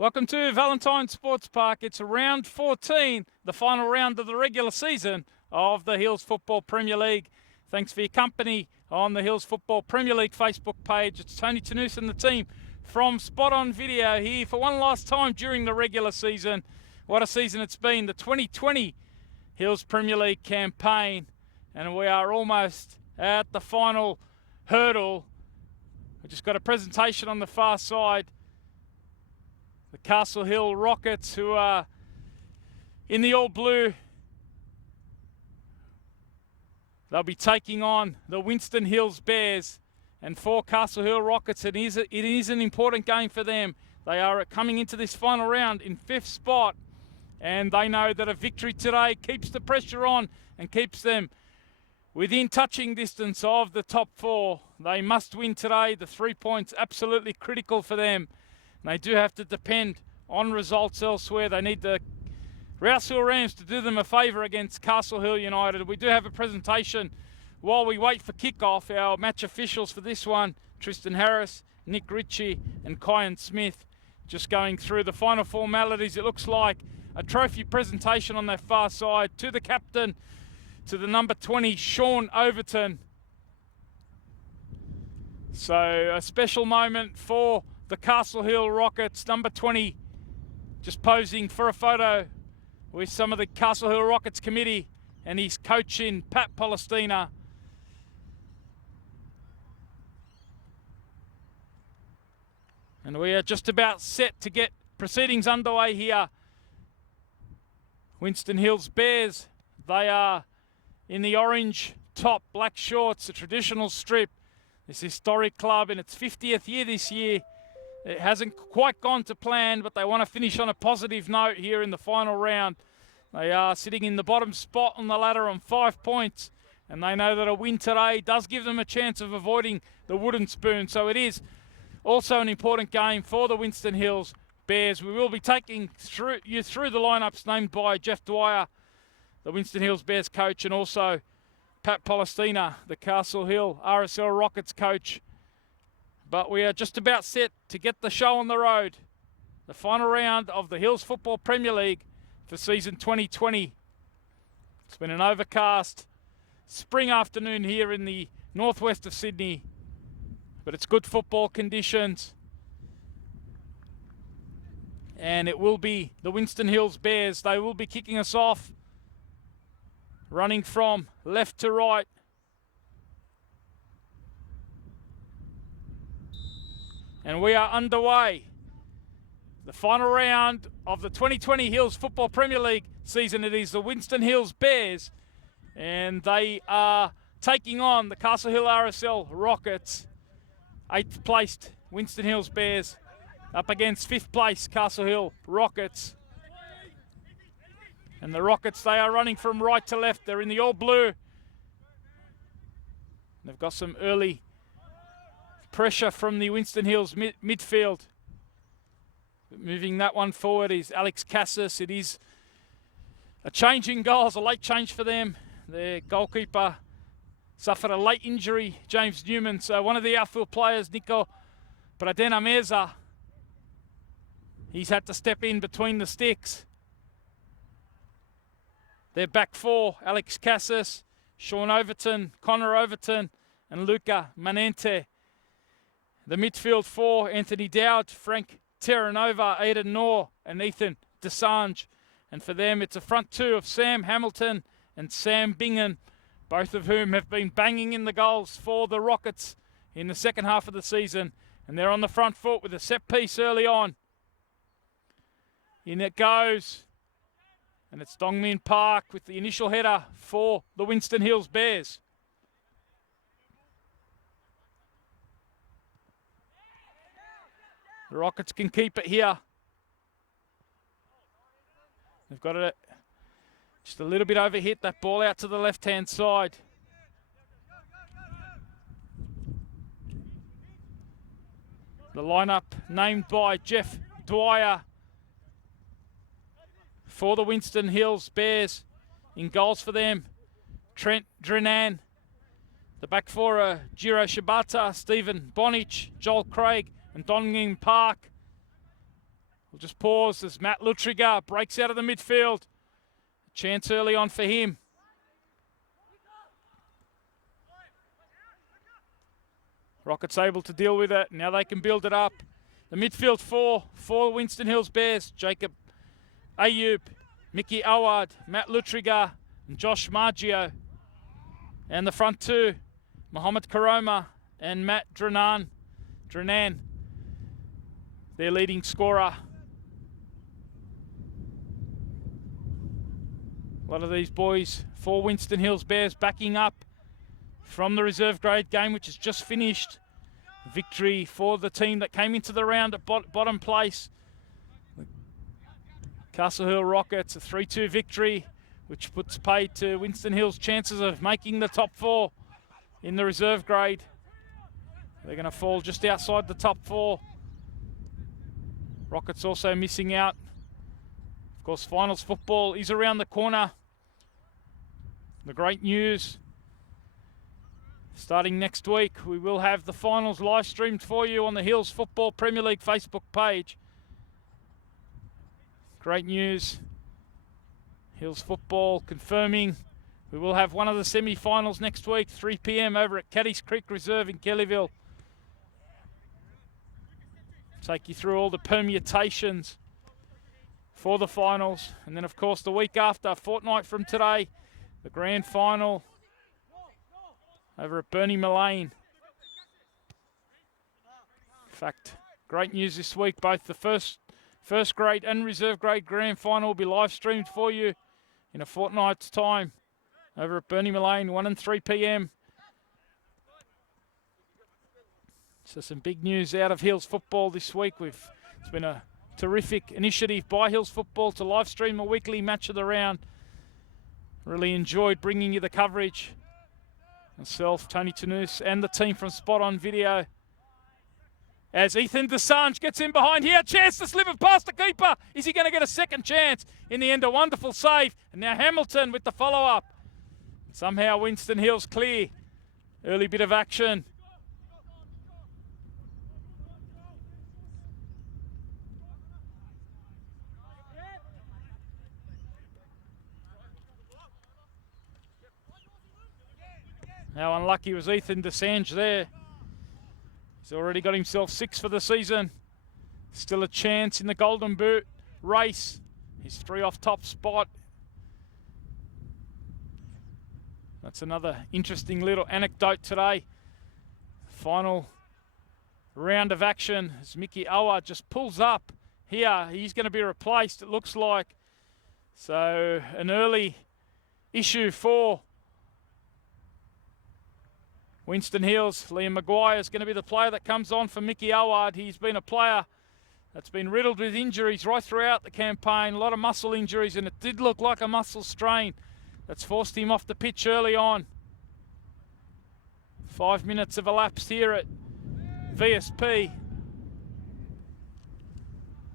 Welcome to Valentine Sports Park. It's round 14, the final round of the regular season of the Hills Football Premier League. Thanks for your company on the Hills Football Premier League Facebook page. It's Tony Tanous and the team from Spot On Video here for one last time during the regular season. What a season it's been, the 2020 Hills Premier League campaign. And we are almost at the final hurdle. We just got a presentation on the far side. The Castle Hill Rockets, who are in the all blue, they'll be taking on the Winston Hills Bears. And for Castle Hill Rockets, it is an important game for them. They are coming into this final round in 5th spot, and they know that a victory today keeps the pressure on and keeps them within touching distance of the top 4. They must win today. The 3 points absolutely critical for them. They do have to depend on results elsewhere. They need the Rouse Hill Rams to do them a favour against Castle Hill United. We do have a presentation while we wait for kickoff. Our match officials for this one, Tristan Harris, Nick Ritchie and Kyan Smith, just going through the final formalities. It looks like a trophy presentation on that far side to the captain, to the number 20, Sean Overton. So a special moment for the Castle Hill Rockets, number 20, just posing for a photo with some of the Castle Hill Rockets committee and his coach in Pat Palestina. And we are just about set to get proceedings underway here. Winston Hills Bears, they are in the orange top, black shorts, a traditional strip. This historic club in its 50th year this year. It hasn't quite gone to plan, but they want to finish on a positive note here in the final round. They are sitting in the bottom spot on the ladder on 5 points, and they know that a win today does give them a chance of avoiding the wooden spoon. So it is also an important game for the Winston Hills Bears. We will be taking you through the lineups named by Jeff Dwyer, the Winston Hills Bears coach, and also Pat Palestina, the Castle Hill RSL Rockets coach. But we are just about set to get the show on the road. The final round of the Hills Football Premier League for season 2020. It's been an overcast spring afternoon here in the northwest of Sydney, but it's good football conditions. And it will be the Winston Hills Bears. They will be kicking us off, running from left to right. And we are underway. The final round of the 2020 Hills Football Premier League season. It is the Winston Hills Bears, and they are taking on the Castle Hill RSL Rockets. 8th placed Winston Hills Bears up against 5th place Castle Hill Rockets. And the Rockets, they are running from right to left. They're in the all blue. They've got some early pressure from the Winston Hills midfield. But moving that one forward is Alex Cassis. It is a change in goals, a late change for them. Their goalkeeper suffered a late injury, James Newman. So one of the outfield players, Nico Pradena Meza, he's had to step in between the sticks. Their back 4, Alex Cassis, Sean Overton, Connor Overton and Luca Manente. The midfield 4, Anthony Dowd, Frank Terranova, Aidan Knorr and Ethan Desange. And for them, it's a front 2 of Sam Hamilton and Sam Bingham, both of whom have been banging in the goals for the Rockets in the second half of the season. And they're on the front foot with a set piece early on. In it goes. And it's Dongmin Park with the initial header for the Winston Hills Bears. The Rockets can keep it here. They've got it just a little bit overhit, that ball out to the left-hand side. The lineup named by Jeff Dwyer for the Winston Hills Bears. In goals for them, Trent Drinan. The back 4 are Jiro Shibata, Stephen Bonich, Joel Craig and Dongmin Park. We'll just pause as Matt Lutriger breaks out of the midfield. Chance early on for him. Rockets able to deal with it. Now they can build it up. The midfield four for Winston Hills Bears. Jacob Ayub, Mickey Awad, Matt Lutriger, and Josh Margio. And the front two, Mohammed Karoma and Matt Dranan, their leading scorer. A lot of these boys for Winston Hills Bears backing up from the reserve grade game, which has just finished. Victory for the team that came into the round at bottom place. Castle Hill Rockets, a 3-2 victory, which puts paid to Winston Hills' chances of making the top four in the reserve grade. They're going to fall just outside the top four. Rockets also missing out. Of course, finals football is around the corner. The great news, starting next week, we will have the finals live streamed for you on the Hills Football Premier League Facebook page. Great news. Hills Football confirming we will have one of the semi-finals next week, 3 p.m. over at Caddies Creek Reserve in Kellyville. Take you through all the permutations for the finals. And then, of course, the week after, a fortnight from today, the grand final over at Bernie Mullane. In fact, great news this week. Both the first grade and reserve grade grand final will be live streamed for you in a fortnight's time over at Bernie Mullane, 1 and 3 p.m. So some big news out of Hills Football this week. It's been a terrific initiative by Hills Football to live stream a weekly match of the round. Really enjoyed bringing you the coverage. Myself, Tony Tanous, and the team from Spot On Video. As Ethan Desange gets in behind here, chance to slip it past the keeper. Is he going to get a second chance? In the end, a wonderful save. And now Hamilton with the follow-up. Somehow Winston Hills clear. Early bit of action. How unlucky was Ethan Desange there. He's already got himself 6 for the season. Still a chance in the Golden Boot race. He's 3 off top spot. That's another interesting little anecdote today. Final round of action as Mickey Awa just pulls up here. He's going to be replaced, it looks like. So an early issue for Winston Hills. Liam Maguire is going to be the player that comes on for Mickey Awad. He's been a player that's been riddled with injuries right throughout the campaign. A lot of muscle injuries, and it did look like a muscle strain that's forced him off the pitch early on. 5 minutes have elapsed here at VSP.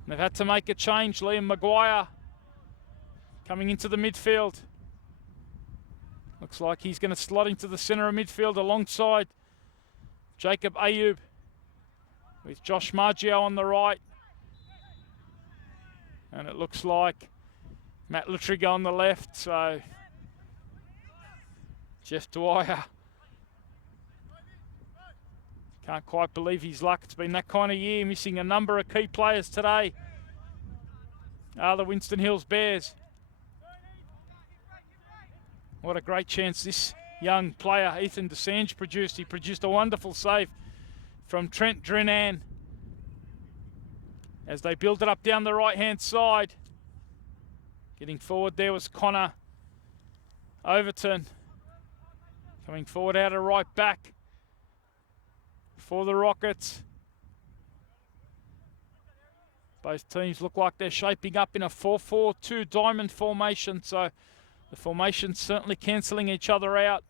They've had to make a change. Liam Maguire coming into the midfield. Looks like he's going to slot into the centre of midfield alongside Jacob Ayub, with Josh Margio on the right. And it looks like Matt Lutriger on the left. So Jeff Dwyer can't quite believe his luck. It's been that kind of year, missing a number of key players today. The Winston Hills Bears. What a great chance this young player, Ethan Desange, produced. He produced a wonderful save from Trent Drenan. As they build it up down the right-hand side. Getting forward there was Connor Overton. Coming forward out of right back for the Rockets. Both teams look like they're shaping up in a 4-4-2 diamond formation, so the formation's certainly cancelling each other out.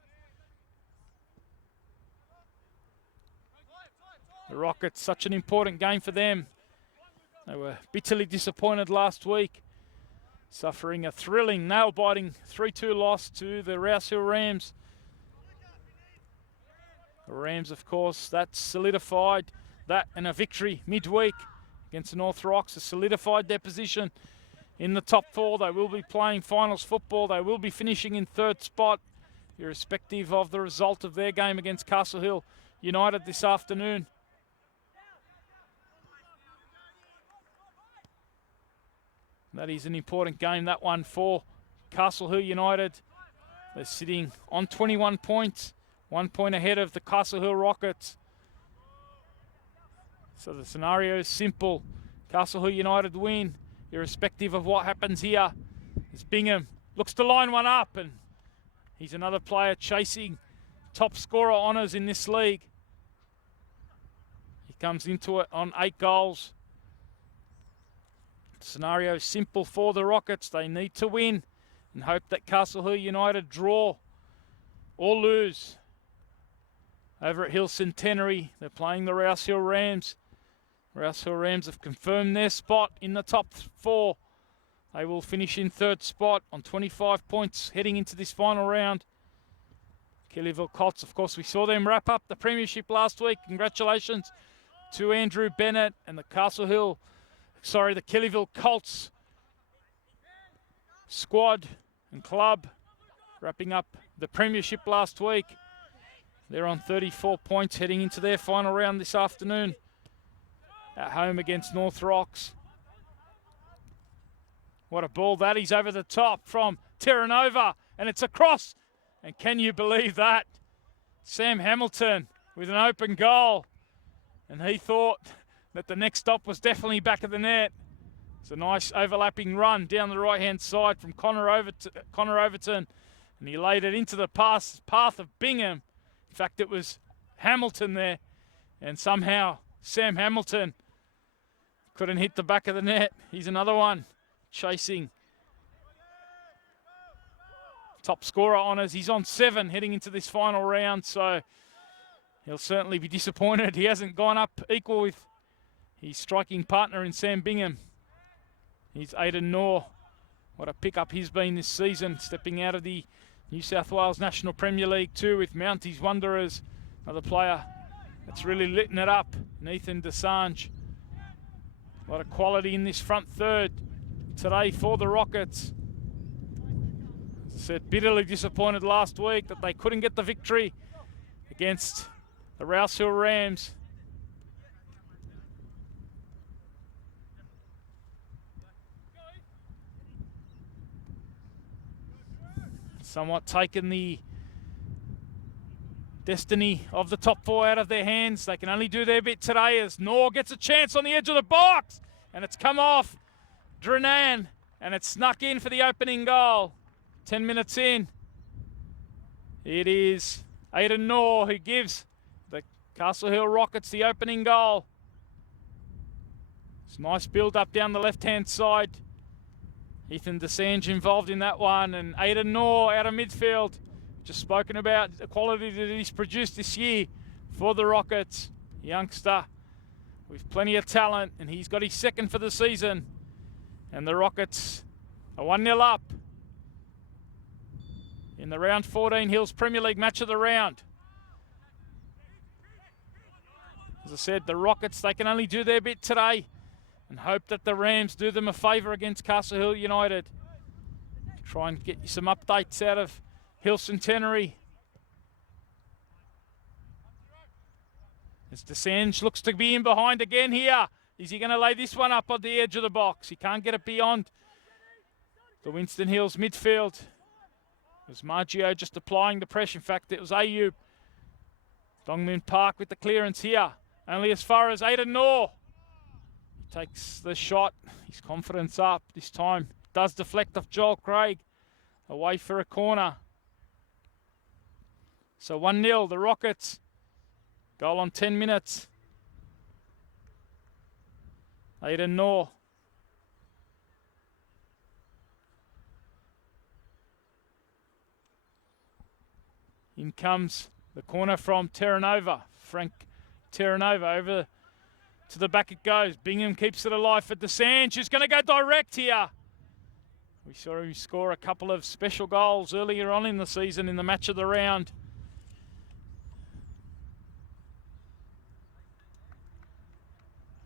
The Rockets, such an important game for them. They were bitterly disappointed last week, suffering a thrilling, nail-biting 3-2 loss to the Rouse Hill Rams. The Rams, of course, that solidified that and a victory midweek against the North Rocks has solidified their position in the top 4. They will be playing finals football. They will be finishing in 3rd spot, irrespective of the result of their game against Castle Hill United this afternoon. That is an important game, that one, for Castle Hill United. They're sitting on 21 points, 1 point ahead of the Castle Hill Rockets. So the scenario is simple. Castle Hill United win, irrespective of what happens here. As Bingham looks to line one up, and he's another player chasing top scorer honours in this league. He comes into it on 8 goals. Scenario simple for the Rockets. They need to win and hope that Castle Hill United draw or lose. Over at Hill Centenary, they're playing the Rouse Hill Rams. Rouse Hill Rams have confirmed their spot in the top 4. They will finish in 3rd spot on 25 points heading into this final round. Kellyville Colts, of course, we saw them wrap up the premiership last week. Congratulations to Andrew Bennett and the Kellyville Colts squad and club wrapping up the premiership last week. They're on 34 points heading into their final round this afternoon at home against North Rocks. What a ball that is over the top from Terra Nova, and it's across. And can you believe that? Sam Hamilton with an open goal, and he thought that the next stop was definitely back of the net. It's a nice overlapping run down the right-hand side from Connor Overton, and he laid it into the path of Bingham. In fact, it was Hamilton there, and somehow Sam Hamilton couldn't hit the back of the net. He's another one chasing top scorer honours. He's on 7 heading into this final round, so he'll certainly be disappointed. He hasn't gone up equal with his striking partner in Sam Bingham. He's Aidan Knorr. What a pickup he's been this season, stepping out of the New South Wales National Premier League 2 with Mounties Wanderers. Another player that's really litting it up, Nathan Desange. A lot of quality in this front third today for the Rockets. As I said, bitterly disappointed last week that they couldn't get the victory against the Rouse Hill Rams. Somewhat taken the destiny of the top 4 out of their hands. They can only do their bit today as Knorr gets a chance on the edge of the box, and it's come off Drenan, and it's snuck in for the opening goal. 10 minutes in. It is Aidan Knorr who gives the Castle Hill Rockets the opening goal. It's a nice build up down the left-hand side. Ethan Desange involved in that one, and Aidan Knorr out of midfield. Just spoken about the quality that he's produced this year for the Rockets. Youngster with plenty of talent, and he's got his 2nd for the season. And the Rockets are 1-0 up in the round 14 Hills Premier League match of the round. As I said, the Rockets, they can only do their bit today and hope that the Rams do them a favour against Castle Hill United. Try and get you some updates out of Hill Centenary. As Desange looks to be in behind again here. Is he going to lay this one up on the edge of the box? He can't get it beyond the Winston Hills midfield. It was Margio just applying the pressure. In fact, it was Ayub. Dongmin Park with the clearance here. Only as far as Aidan Knorr. Takes the shot. His confidence up this time. Does deflect off Joel Craig. Away for a corner. So 1-0, the Rockets. Goal on 10 minutes. Aidan Knorr. In comes the corner from Terra Nova. Frank Terra Nova over to the back it goes. Bingham keeps it alive for Desange, who's going to go direct here. We saw him score a couple of special goals earlier on in the season in the match of the round.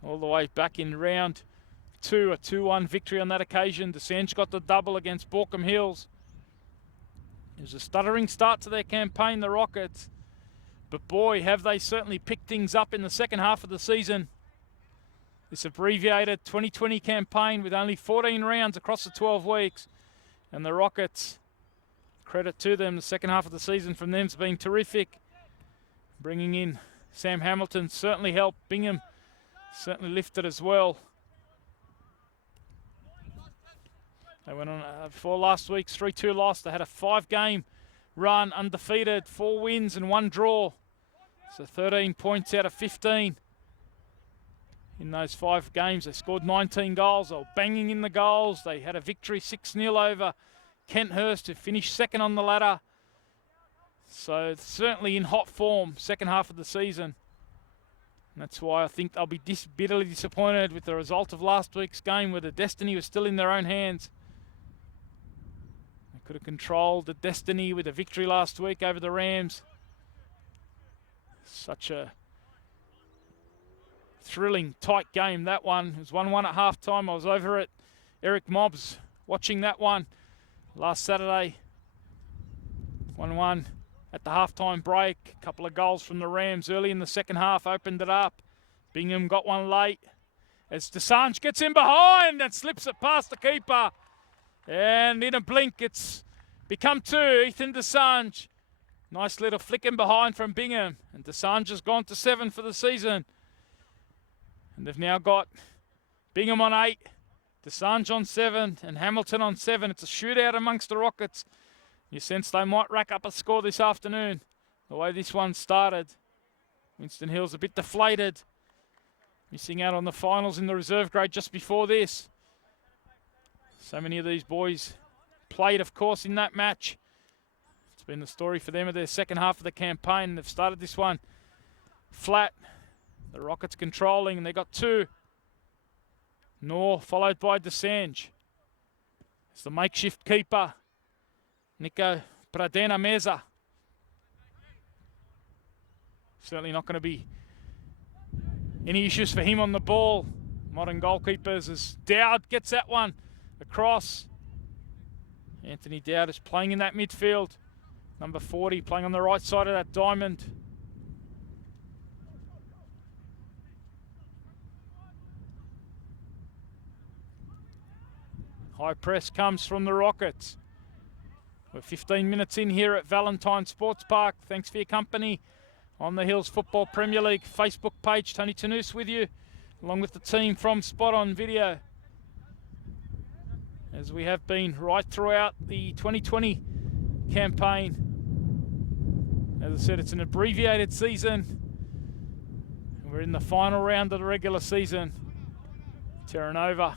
all the way back in round 2, a 2-1 victory on that occasion. DeSange got the double against Borkham Hills. It was a stuttering start to their campaign, the Rockets, but boy, have they certainly picked things up in the second half of the season. This abbreviated 2020 campaign with only 14 rounds across the 12 weeks, and the Rockets, credit to them, the second half of the season from them has been terrific. Bringing in Sam Hamilton certainly helped. Bingham certainly lifted as well. They went on before last week's 3-2 loss. They had a 5-game run, undefeated, 4 wins and 1 draw. So 13 points out of 15. In those 5 games, they scored 19 goals. They were banging in the goals. They had a victory 6-0 over Kenthurst, who finished second on the ladder. So certainly in hot form, second half of the season. And that's why I think they'll be bitterly disappointed with the result of last week's game, where the destiny was still in their own hands. They could have controlled the destiny with a victory last week over the Rams. Such a thrilling, tight game, that one. It was 1-1 at halftime. I was over at Eric Mobbs watching that one last Saturday. 1-1 at the halftime break. A couple of goals from the Rams early in the second half opened it up. Bingham got one late as DeSange gets in behind and slips it past the keeper. And in a blink, it's become 2. Ethan DeSange. Nice little flick in behind from Bingham. And DeSange has gone to 7 for the season. And they've now got Bingham on 8, DeSange on 7, and Hamilton on 7. It's a shootout amongst the Rockets. You sense they might rack up a score this afternoon, the way this one started. Winston Hill's a bit deflated, missing out on the finals in the reserve grade just before this. So many of these boys played, of course, in that match. It's been the story for them of their second half of the campaign. They've started this one flat. The Rockets controlling, and they got 2. Nor followed by DeSange. It's the makeshift keeper, Nico Pradena Meza. Certainly not going to be any issues for him on the ball. Modern goalkeepers, as Dowd gets that one across. Anthony Dowd is playing in that midfield. Number 40 playing on the right side of that diamond. High press comes from the Rockets. We're 15 minutes in here at Valentine Sports Park. Thanks for your company on the Hills Football Premier League Facebook page. Tony Tanous with you, along with the team from Spot On Video. As we have been right throughout the 2020 campaign. As I said, it's an abbreviated season. We're in the final round of the regular season. Terranova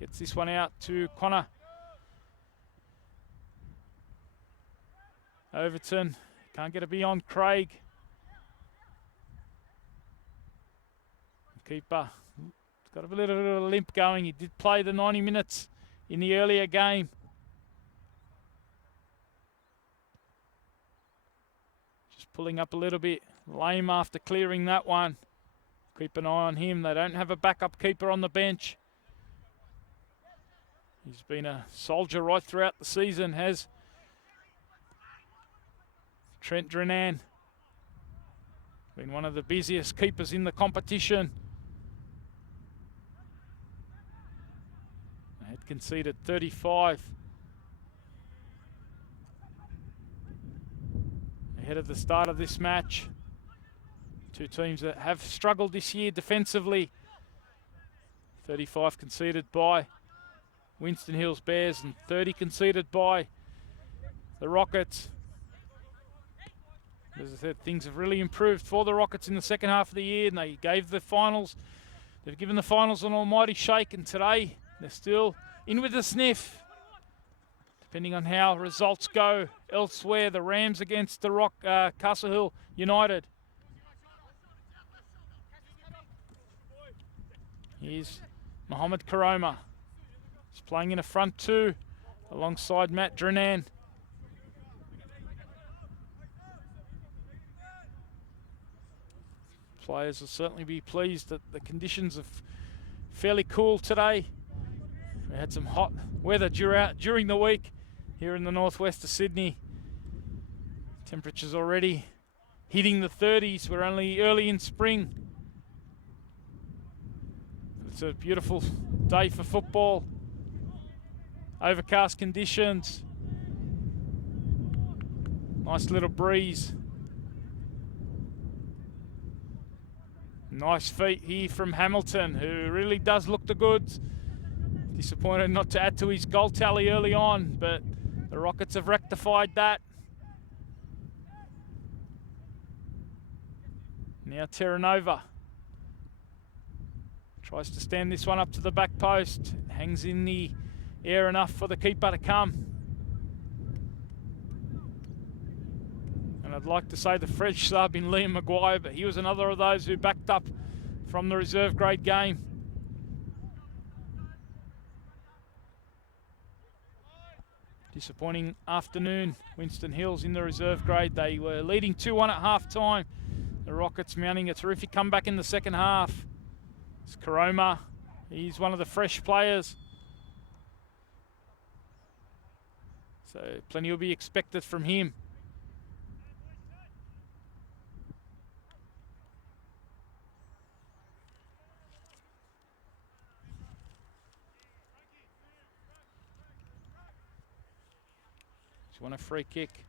gets this one out to Connor Overton. Can't get it beyond Craig. Keeper got a little bit of a limp going. He did play the 90 minutes in the earlier game. Just pulling up a little bit lame after clearing that one. Keep an eye on him. They don't have a backup keeper on the bench. He's been a soldier right throughout the season, has Trent Drenan. Been one of the busiest keepers in the competition. They had conceded 35 ahead of the start of this match. Two teams that have struggled this year defensively. 35 conceded by Winston Hills Bears and 30 conceded by the Rockets. As I said, things have really improved for the Rockets in the second half of the year, and they gave the finals. They've given the finals an almighty shake, and today they're still in with the sniff. Depending on how results go elsewhere, the Rams against the Castle Hill United. Here's Mohamed Karoma. He's playing in a front 2 alongside Matt Drenan. Players will certainly be pleased that the conditions are fairly cool today. We had some hot weather during the week here in the northwest of Sydney. Temperatures already hitting the 30s. We're only early in spring. It's a beautiful day for football. Overcast conditions. Nice little breeze. Nice feet here from Hamilton, who really does look the goods. Disappointed not to add to his goal tally early on, but the Rockets have rectified that. Now Terranova tries to stand this one up to the back post. Hangs in the air enough for the keeper to come. And I'd like to say the fresh sub in Liam Maguire, but he was another of those who backed up from the reserve grade game. Disappointing afternoon. Winston Hills in the reserve grade. They were leading 2-1 at half time. The Rockets mounting a terrific comeback in the second half. It's Karoma. He's one of the fresh players. So plenty will be expected from him. Just want a free kick.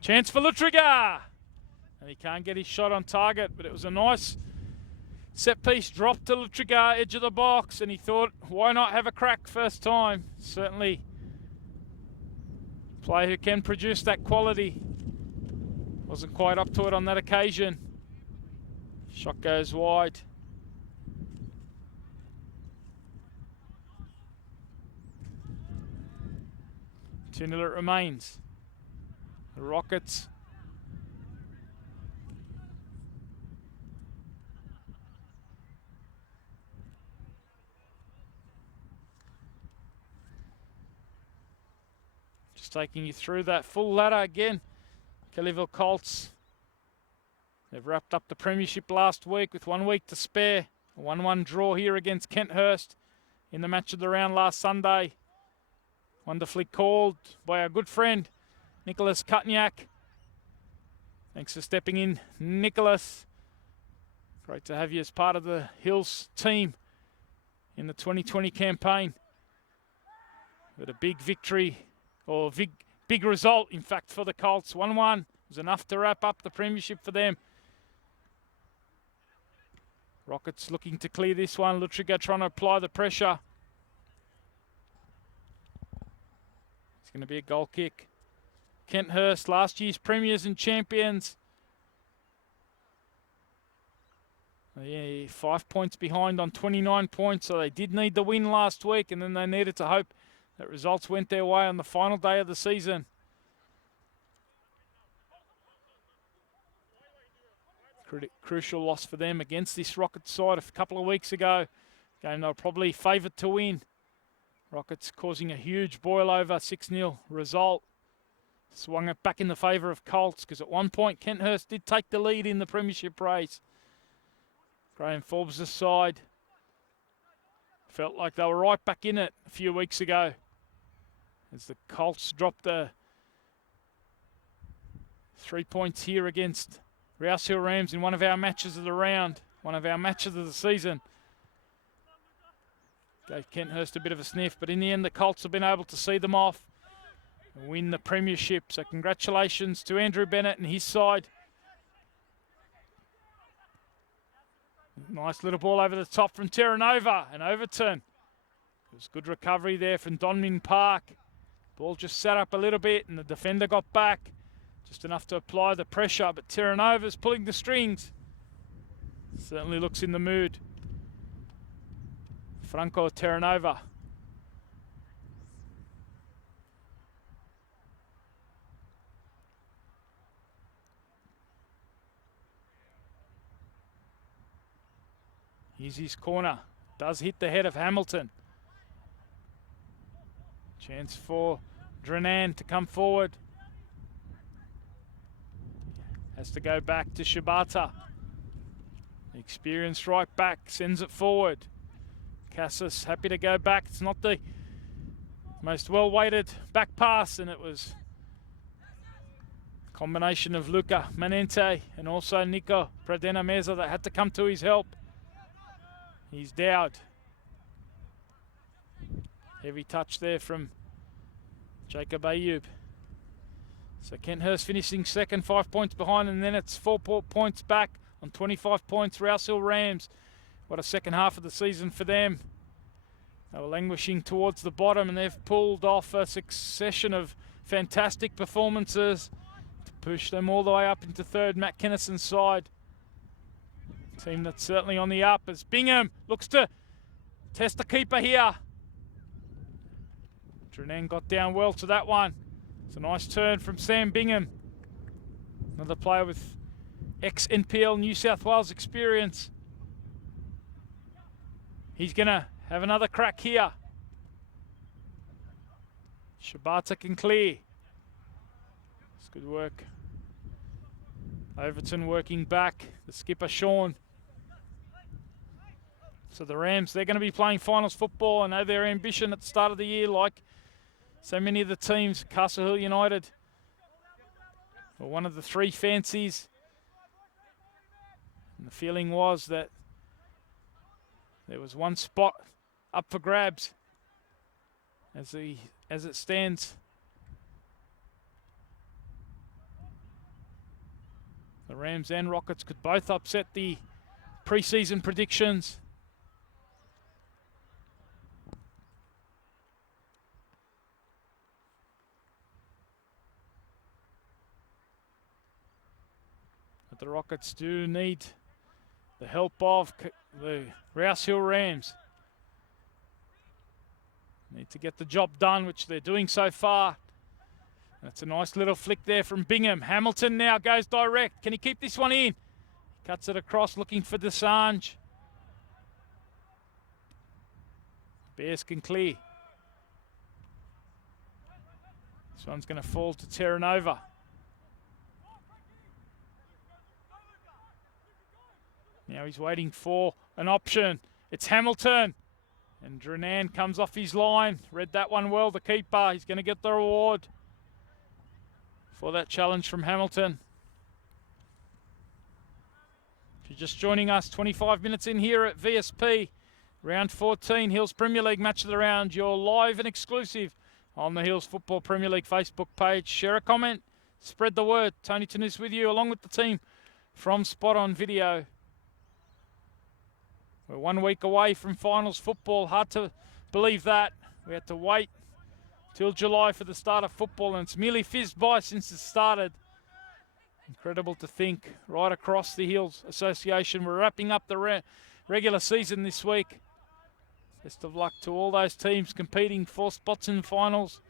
Chance for Lutriga. And he can't get his shot on target, but it was a nice set piece drop to Lutriga, edge of the box, and he thought, why not have a crack first time? Certainly player who can produce that quality. Wasn't quite up to it on that occasion. Shot goes wide. 2-0 it remains. The Rockets just taking you through that full ladder again. Kellyville Colts, they've wrapped up the premiership last week with 1 week to spare. A 1-1 draw here against Kenthurst in the match of the round last Sunday. Wonderfully called by our good friend Nicholas Kutniak. Thanks for stepping in, Nicholas. Great to have you as part of the Hills team in the 2020 campaign. But a big victory, or big result, in fact, for the Colts. 1-1 was enough to wrap up the premiership for them. Rockets looking to clear this one. Lutriga trying to apply the pressure. It's going to be a goal kick. Kenthurst, last year's premiers and champions. Yeah, 5 points behind on 29 points, so they did need the win last week, and then they needed to hope that results went their way on the final day of the season. Crucial loss for them against this Rockets side a couple of weeks ago. Game they were probably favoured to win. Rockets causing a huge boil over, 6-0 result. Swung it back in the favour of Colts, because at one point Kenthurst did take the lead in the premiership race. Graham Forbes' side felt like they were right back in it a few weeks ago, as the Colts dropped the 3 points here against Rouse Hill Rams in one of our matches of the round, one of our matches of the season. Gave Kenthurst a bit of a sniff, but in the end the Colts have been able to see them off and win the premiership. So congratulations to Andrew Bennett and his side. Nice little ball over the top from Terranova and Overton. It was good recovery there from Donmin Park. Ball just sat up a little bit and the defender got back. Just enough to apply the pressure, but Terranova's pulling the strings. Certainly looks in the mood. Franco Terranova. Here's his corner. Does hit the head of Hamilton. Chance for Drenan to come forward. Has to go back to Shibata. The experienced right back sends it forward. Cassis happy to go back. It's not the most well-weighted back pass, and it was a combination of Luca Manente and also Nico Pradena Meza that had to come to his help. He's Dowd. Heavy touch there from Jacob Ayub. So Kenthurst finishing second, 5 points behind, and then it's 4 points back on 25 points. RSL Rams, what a second half of the season for them. They were languishing towards the bottom, and they've pulled off a succession of fantastic performances to push them all the way up into third. Matt Kennison's side. Team that's certainly on the up as Bingham looks to test the keeper here. Drenan got down well to that one. It's a nice turn from Sam Bingham. Another player with ex-NPL New South Wales experience. He's going to have another crack here. Shibata can clear. It's good work. Overton working back. The skipper, Sean. So the Rams, they're going to be playing finals football. I know their ambition at the start of the year, like so many of the teams, Castle Hill United, were one of the three fancies. And the feeling was that there was one spot up for grabs as it stands. The Rams and Rockets could both upset the pre-season predictions. But the Rockets do need the help of the Rouse Hill Rams. Need to get the job done, which they're doing so far. That's a nice little flick there from Bingham. Hamilton now goes direct. Can he keep this one in? Cuts it across, looking for Desange. Bears can clear. This one's going to fall to Terranova. Now he's waiting for an option. It's Hamilton. And Drenan comes off his line. Read that one well, the keeper. He's going to get the reward for that challenge from Hamilton. If you're just joining us, 25 minutes in here at VSP. Round 14, Hills Premier League Match of the Round. You're live and exclusive on the Hills Football Premier League Facebook page. Share a comment, spread the word. Tony Tunis with you, along with the team from Spot On Video. We're 1 week away from finals football. Hard to believe that. We had to wait till July for the start of football, and it's merely fizzed by since it started. Incredible to think, right across the Hills Association. We're wrapping up the regular season this week. Best of luck to all those teams competing for spots in the finals.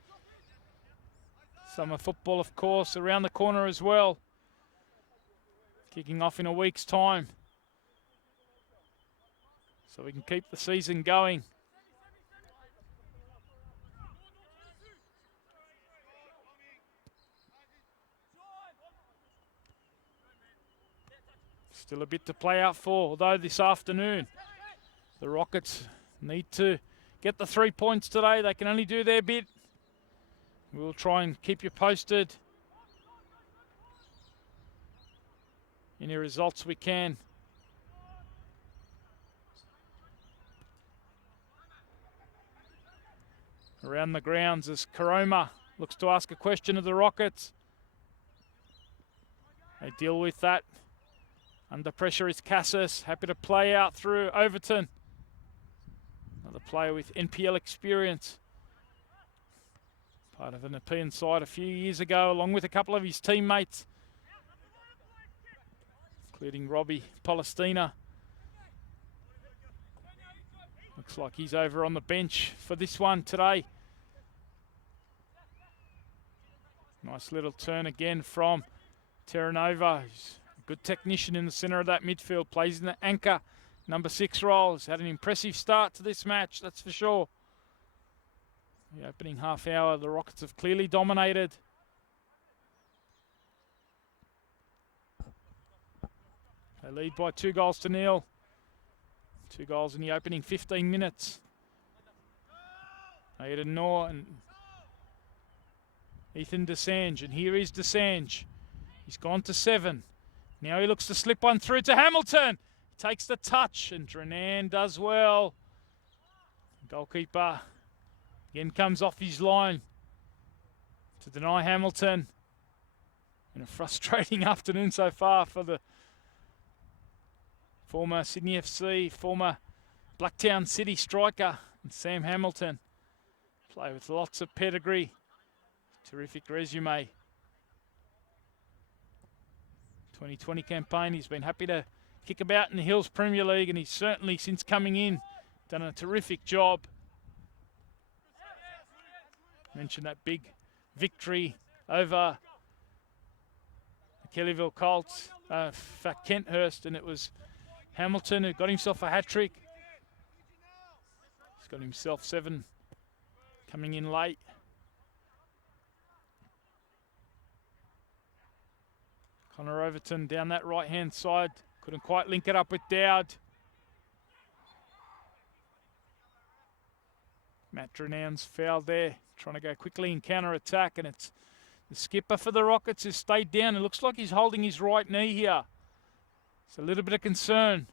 Summer football, of course, around the corner as well. Kicking off in a week's time, so we can keep the season going. Still a bit to play out for, although this afternoon the Rockets need to get the 3 points today. They can only do their bit. We'll try and keep you posted. Any results we can. Around the grounds as Karoma looks to ask a question of the Rockets. They deal with that. Under pressure is Cassis, happy to play out through Overton. Another player with NPL experience. Part of an Nepean side a few years ago, along with a couple of his teammates, including Robbie Palestina. Looks like he's over on the bench for this one today. Nice little turn again from Terranova. He's a good technician in the centre of that midfield. Plays in the anchor, number 6 role. He's had an impressive start to this match, that's for sure. The opening half hour, the Rockets have clearly dominated. They lead by 2-0. 2 goals in the opening 15 minutes. Aiden Noor and Ethan Desange, and here is Desange. He's gone to 7. Now he looks to slip one through to Hamilton. He takes the touch, and Drenan does well. Goalkeeper again comes off his line to deny Hamilton. And a frustrating afternoon so far for the former Sydney FC, former Blacktown City striker, and Sam Hamilton. Play with lots of pedigree. Terrific resume. 2020 campaign, he's been happy to kick about in the Hills Premier League, and he's certainly, since coming in, done a terrific job. Mentioned that big victory over the Kellyville Colts, Kenthurst, and it was Hamilton who got himself a hat-trick. He's got himself 7 coming in late. Connor Overton down that right-hand side. Couldn't quite link it up with Dowd. Matt Drenan's fouled there, trying to go quickly in counter-attack, and it's the skipper for the Rockets has stayed down. It looks like he's holding his right knee here. It's a little bit of concern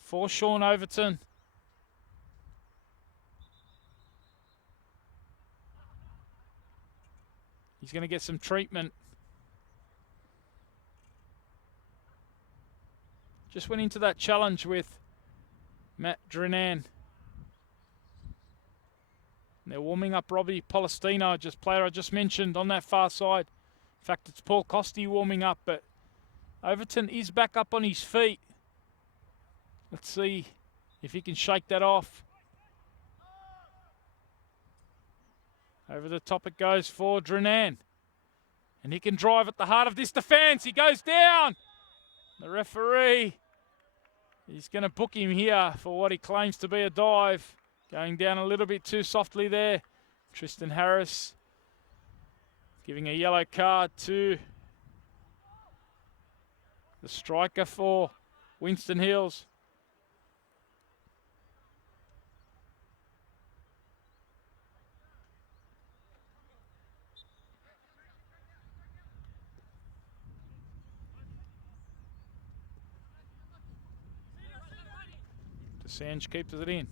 for Sean Overton. He's going to get some treatment. Just went into that challenge with Matt Drenan. And they're warming up Robbie Polistino, player I just mentioned, on that far side. In fact, it's Paul Costi warming up, but Overton is back up on his feet. Let's see if he can shake that off. Over the top it goes for Drenan. And he can drive at the heart of this defence. He goes down. The referee, he's going to book him here for what he claims to be a dive. Going down a little bit too softly there. Tristan Harris giving a yellow card to the striker for Winston Hills. Desange keeps it in.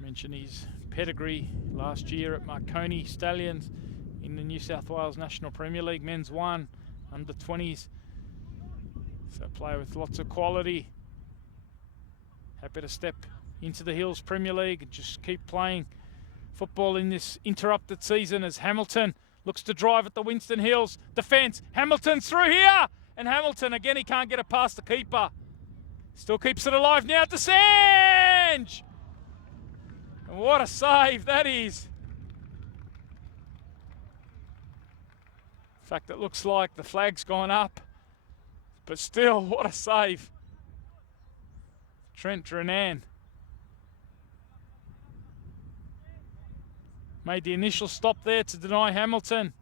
Mentioned his pedigree last year at Marconi Stallions in the New South Wales National Premier League Men's 1 under 20s. So a player with lots of quality. Happy to step into the Hills Premier League and just keep playing football in this interrupted season as Hamilton looks to drive at the Winston Hills defence. Hamilton's through here, and Hamilton again, he can't get it past the keeper. Still keeps it alive now. Desange! And what a save that is. In fact, it looks like the flag's gone up. But still, what a save. Trent Drenan made the initial stop there to deny Hamilton.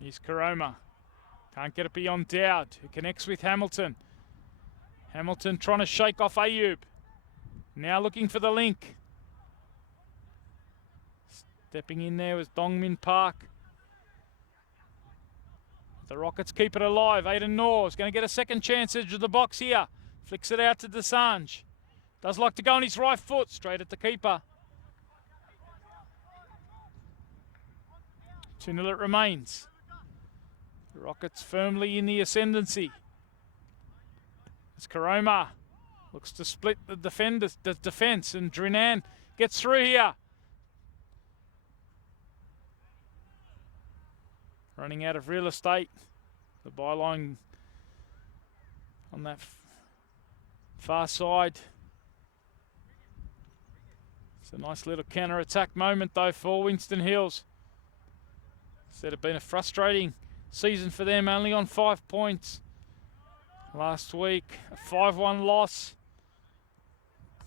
Here's Karoma. Can't get it beyond Dowd, who connects with Hamilton. Hamilton trying to shake off Ayub. Now looking for the link. Stepping in there was Dongmin Park. The Rockets keep it alive. Aiden Noor is going to get a second chance edge of the box here. Flicks it out to Desange. Does like to go on his right foot, straight at the keeper. 2-0 it remains. The Rockets firmly in the ascendancy. As Karoma looks to split the defence, and Drenan gets through here. Running out of real estate. The byline on that far side. It's a nice little counter-attack moment though for Winston Hills. Instead of being a frustrating season for them, only on 5 points. Last week, a 5-1 loss.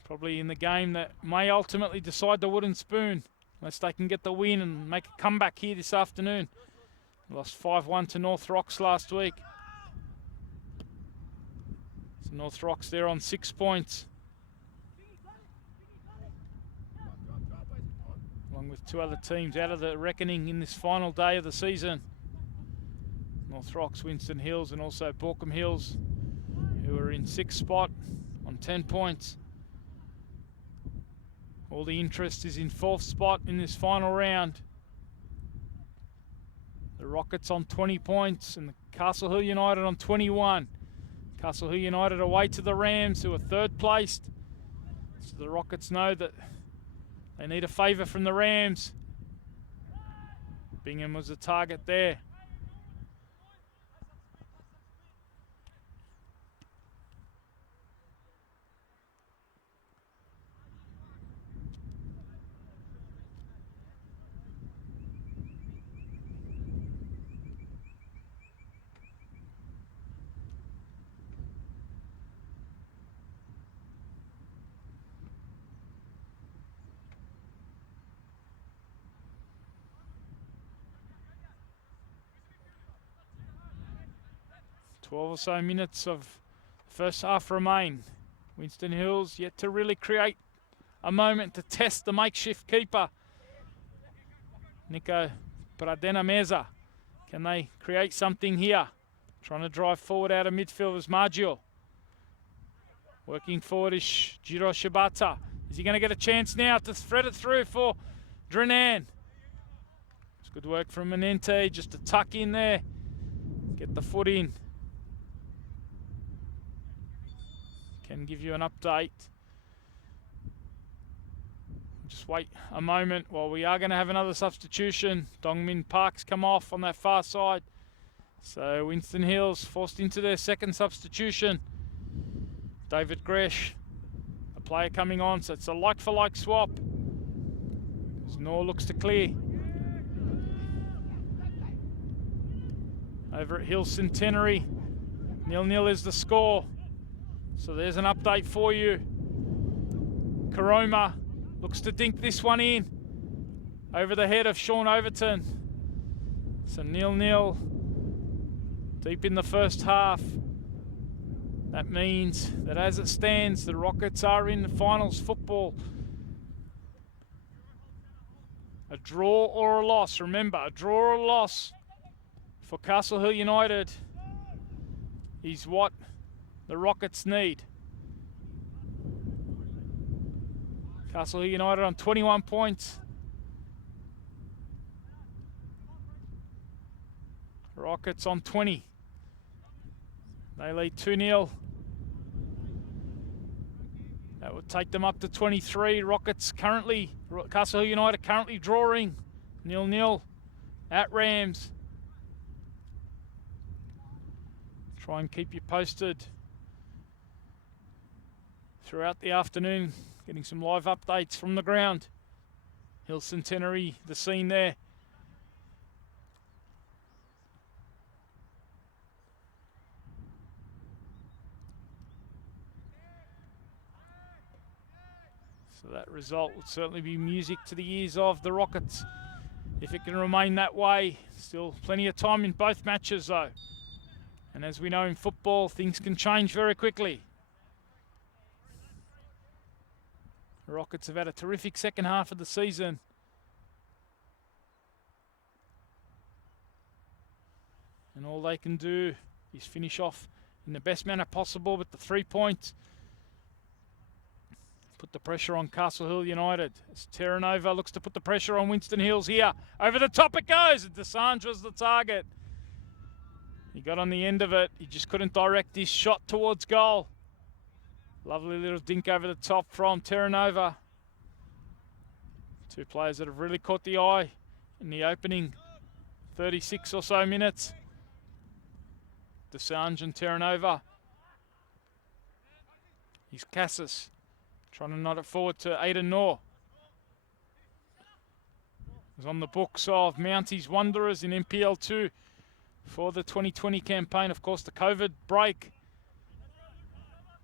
Probably in the game that may ultimately decide the wooden spoon, unless they can get the win and make a comeback here this afternoon. Lost 5-1 to North Rocks last week. So North Rocks there on 6 points, along with 2 other teams out of the reckoning in this final day of the season. North Rocks, Winston Hills, and also Borkham Hills, who are in 6th spot on 10 points. All the interest is in 4th spot in this final round. The Rockets on 20 points and the Castle Hill United on 21. Castle Hill United away to the Rams, who are 3rd placed. So the Rockets know that they need a favour from the Rams. Bingham was the target there. Or so minutes of the first half remain. Winston Hills yet to really create a moment to test the makeshift keeper, Nico Pradena Meza. Can they create something here? Trying to drive forward out of midfield is Maggio. Working forward is Jiro Shibata. Is he going to get a chance now to thread it through for Drenan? It's good work from Menente just to tuck in there, get the foot in. Can give you an update. Just wait a moment while we are going to have another substitution. Dongmin Park's come off on that far side. So Winston Hills forced into their 2nd substitution. David Gresh, a player coming on, so it's a like-for-like swap. Nor looks to clear. Over at Hill Centenary, 0-0 is the score. So there's an update for you. Karoma looks to dink this one in over the head of Sean Overton. So 0-0 deep in the first half. That means that as it stands, the Rockets are in the finals football. A draw or a loss. Remember, a draw or a loss for Castle Hill United is what the Rockets need. Castle Hill United on 21 points. Rockets on 20. They lead 2-0. That would take them up to 23. Castle Hill United currently drawing 0-0 at Rams. Try and keep you posted throughout the afternoon, getting some live updates from the ground. Hill Centenary, the scene there. So that result would certainly be music to the ears of the Rockets, if it can remain that way. Still plenty of time in both matches though. And as we know in football, things can change very quickly. The Rockets have had a terrific second half of the season. And all they can do is finish off in the best manner possible with the 3 points. Put the pressure on Castle Hill United. As Terranova looks to put the pressure on Winston Hills here. Over the top it goes. Desange was the target. He got on the end of it. He just couldn't direct his shot towards goal. Lovely little dink over the top from Terranova. 2 players that have really caught the eye in the opening 36 or so minutes. Desange and Terranova. He's Cassis trying to nod it forward to Aidan Knorr. was on the books of Mounties Wanderers in NPL 2 for the 2020 campaign. Of course, the COVID break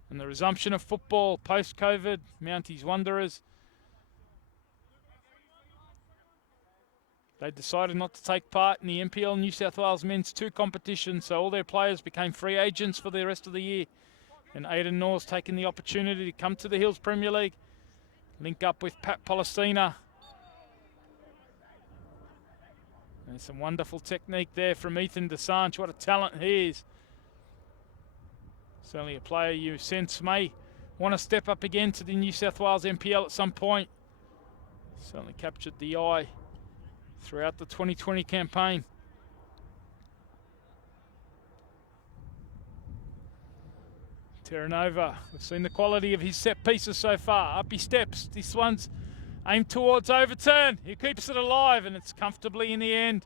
and the resumption of football post-COVID, Mounties Wanderers, they decided not to take part in the NPL New South Wales Men's 2 competition, so all their players became free agents for the rest of the year. And Aidan Nor's taken the opportunity to come to the Hills Premier League, link up with Pat Pollicina. And some wonderful technique there from Ethan Desange. What a talent he is. Certainly a player you sense may want to step up again to the New South Wales NPL at some point. Certainly captured the eye throughout the 2020 campaign. Terranova, we've seen the quality of his set pieces so far. Up he steps. This one's aimed towards Overton. He keeps it alive, and it's comfortably in the end.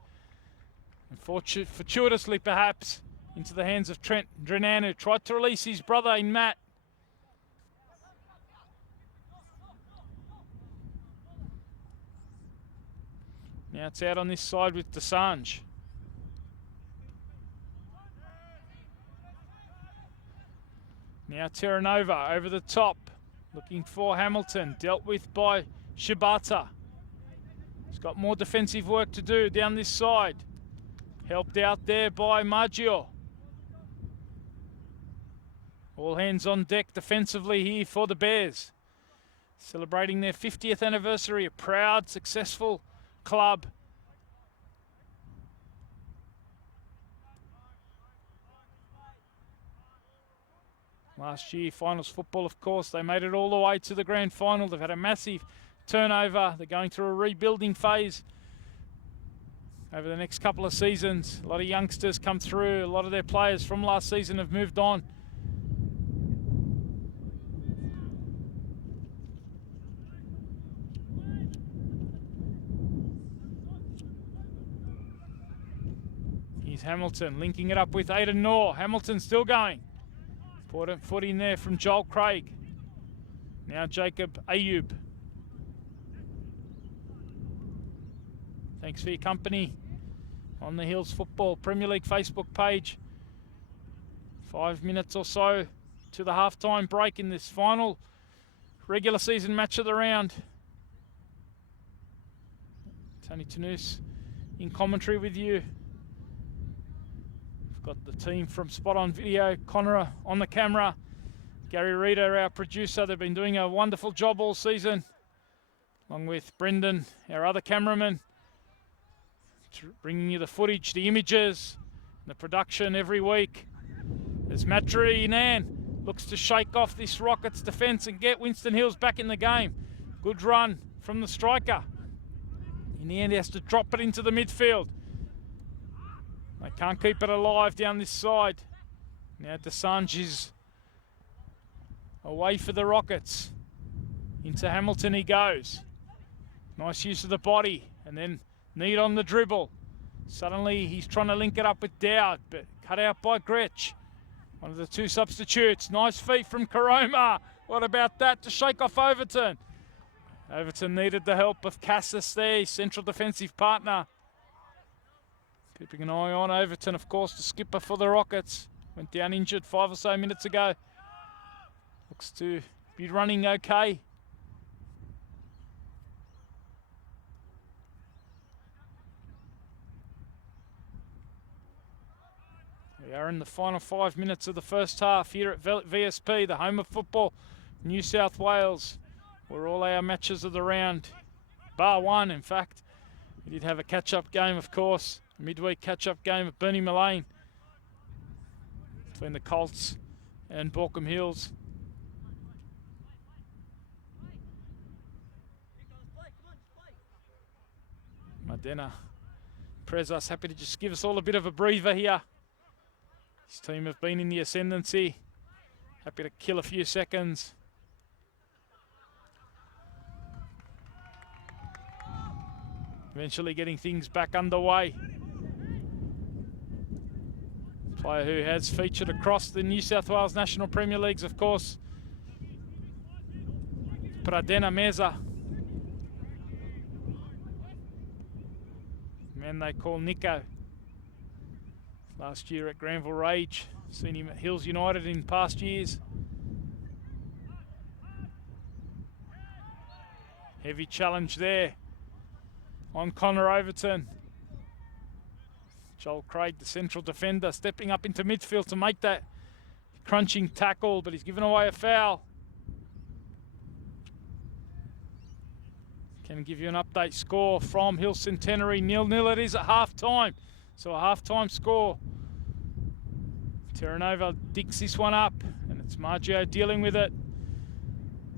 And fortuitously, perhaps, into the hands of Trent Drenan, who tried to release his brother in Matt. Now it's out on this side with Desange. Now Terranova over the top, looking for Hamilton, dealt with by Shibata. He's got more defensive work to do down this side. Helped out there by Maggio. All hands on deck defensively here for the Bears. Celebrating their 50th anniversary, a proud, successful club. Last year, finals football, of course, they made it all the way to the grand final. They've had a massive turnover. They're going through a rebuilding phase over the next couple of seasons. A lot of youngsters come through. A lot of their players from last season have moved on. Here's Hamilton linking it up with Aidan Nor. Hamilton still going. Important foot in there from Joel Craig. Now Jacob Ayub. Thanks for your company on the Hills Football Premier League Facebook page. 5 minutes or so to the halftime break in this final regular season match of the round. Tony Tanous in commentary with you. Got the team from Spot On Video, Connor on the camera, Gary Reeder, our producer. They've been doing a wonderful job all season, along with Brendan, our other cameraman, bringing you the footage, the images, the production every week. As Matri Nan looks to shake off this Rockets defence and get Winston Hills back in the game. Good run from the striker. In the end, he has to drop it into the midfield. They can't keep it alive down this side. Now Desange is away for the Rockets. Into Hamilton he goes. Nice use of the body. And then Need on the dribble. Suddenly he's trying to link it up with Dowd, but cut out by Gretsch. One of the two substitutes. Nice feet from Karoma. What about that to shake off Overton? Overton needed the help of Cassis there, his central defensive partner. Keeping an eye on Overton, of course, the skipper for the Rockets. Went down injured 5 or so minutes ago. Looks to be running okay. We are in the final 5 minutes of the first half here at VSP, the home of football, New South Wales, where all our matches of the round, bar one, in fact. We did have a catch-up game, of course. Midweek catch-up game at Bernie Mullane between the Colts and Borkham Hills. Madena Prezas happy to just give us all a bit of a breather here. His team have been in the ascendancy. Happy to kill a few seconds. Eventually getting things back underway. Player who has featured across the New South Wales National Premier Leagues, of course. Pradena Meza. man they call Nico. Last year at Granville Rage, seen him at Hills United in past years. Heavy challenge there on Connor Overton. Joel Craig, the central defender, stepping up into midfield to make that crunching tackle, but he's given away a foul. Can give you an update score from Hill Centenary. 0-0 it is at half-time. So a half-time score. Terranova digs this one up, and it's Maggio dealing with it.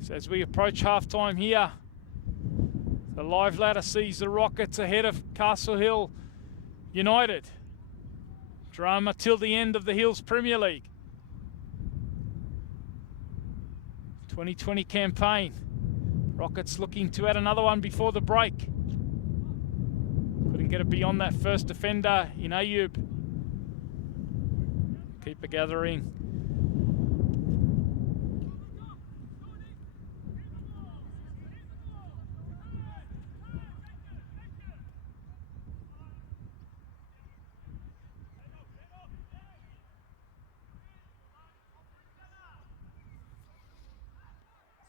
So as we approach half-time here, the live ladder sees the Rockets ahead of Castle Hill United. Drama till the end of the Hills Premier League 2020 campaign. Rockets looking to add another one before the break. Couldn't get it beyond that first defender in Ayub. Keeper gathering.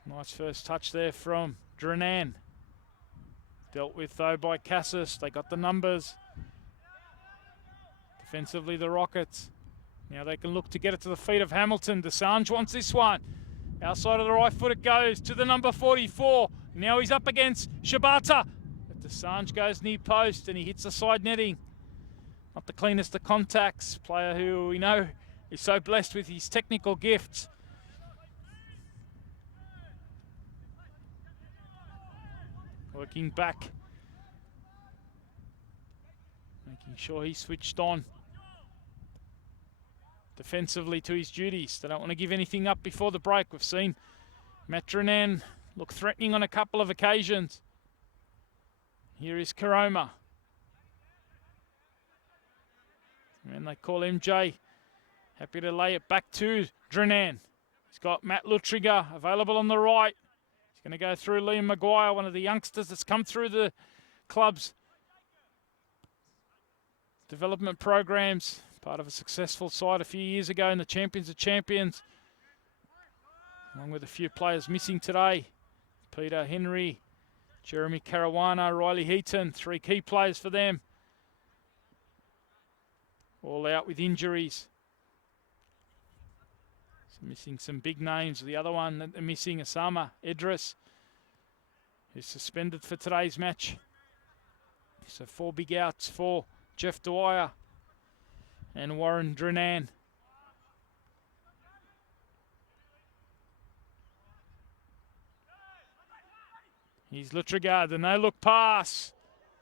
Nice first touch there from Drenan. Dealt with though by Cassis. They got the numbers. Defensively the Rockets. Now they can look to get it to the feet of Hamilton. Desange wants this one. Outside of the right foot it goes to the number 44. Now he's up against Shibata. But Desange goes near post and he hits the side netting. Not the cleanest of contacts. Player who we know is so blessed with his technical gifts. Working back. Making sure he's switched on defensively to his duties. They don't want to give anything up before the break. We've seen Matrinan look threatening on a couple of occasions. Here is Karoma. And they call MJ. Happy to lay it back to Drenan. He's got Matt Lutriger available on the right. He's going to go through Liam Maguire, one of the youngsters that's come through the club's development programs. Part of a successful side a few years ago in the Champions of Champions. Along with a few players missing today. Peter Henry, Jeremy Caruana, Riley Heaton, 3 key players for them. All out with injuries. So missing some big names. The other one that they're missing, Osama Idris, who's suspended for today's match. So 4 big outs for Jeff Dwyer and Warren Drenan. Here's Lutrigard, the no-look pass.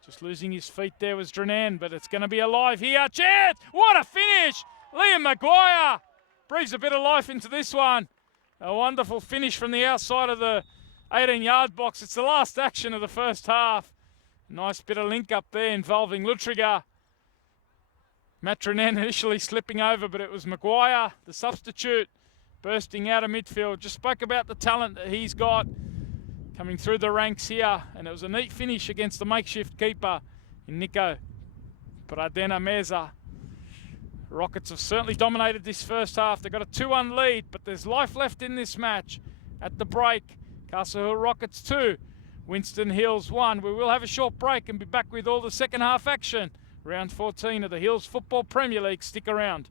Just losing his feet there was Drenan, but it's going to be alive here. Chance! What a finish! Liam Maguire breathes a bit of life into this one. A wonderful finish from the outside of the 18-yard box. It's the last action of the first half. Nice bit of link up there involving Lutriger. Matrinan initially slipping over, but it was Maguire, the substitute, bursting out of midfield. Just spoke about the talent that he's got coming through the ranks here. And it was a neat finish against the makeshift keeper in Nico Pradena Meza. Rockets have certainly dominated this first half. They've got a 2-1 lead, but there's life left in this match. At the break, Castle Hill Rockets 2, Winston Hills 1. We will have a short break and be back with all the second half action. Round 14 of the Hills Football Premier League. Stick around.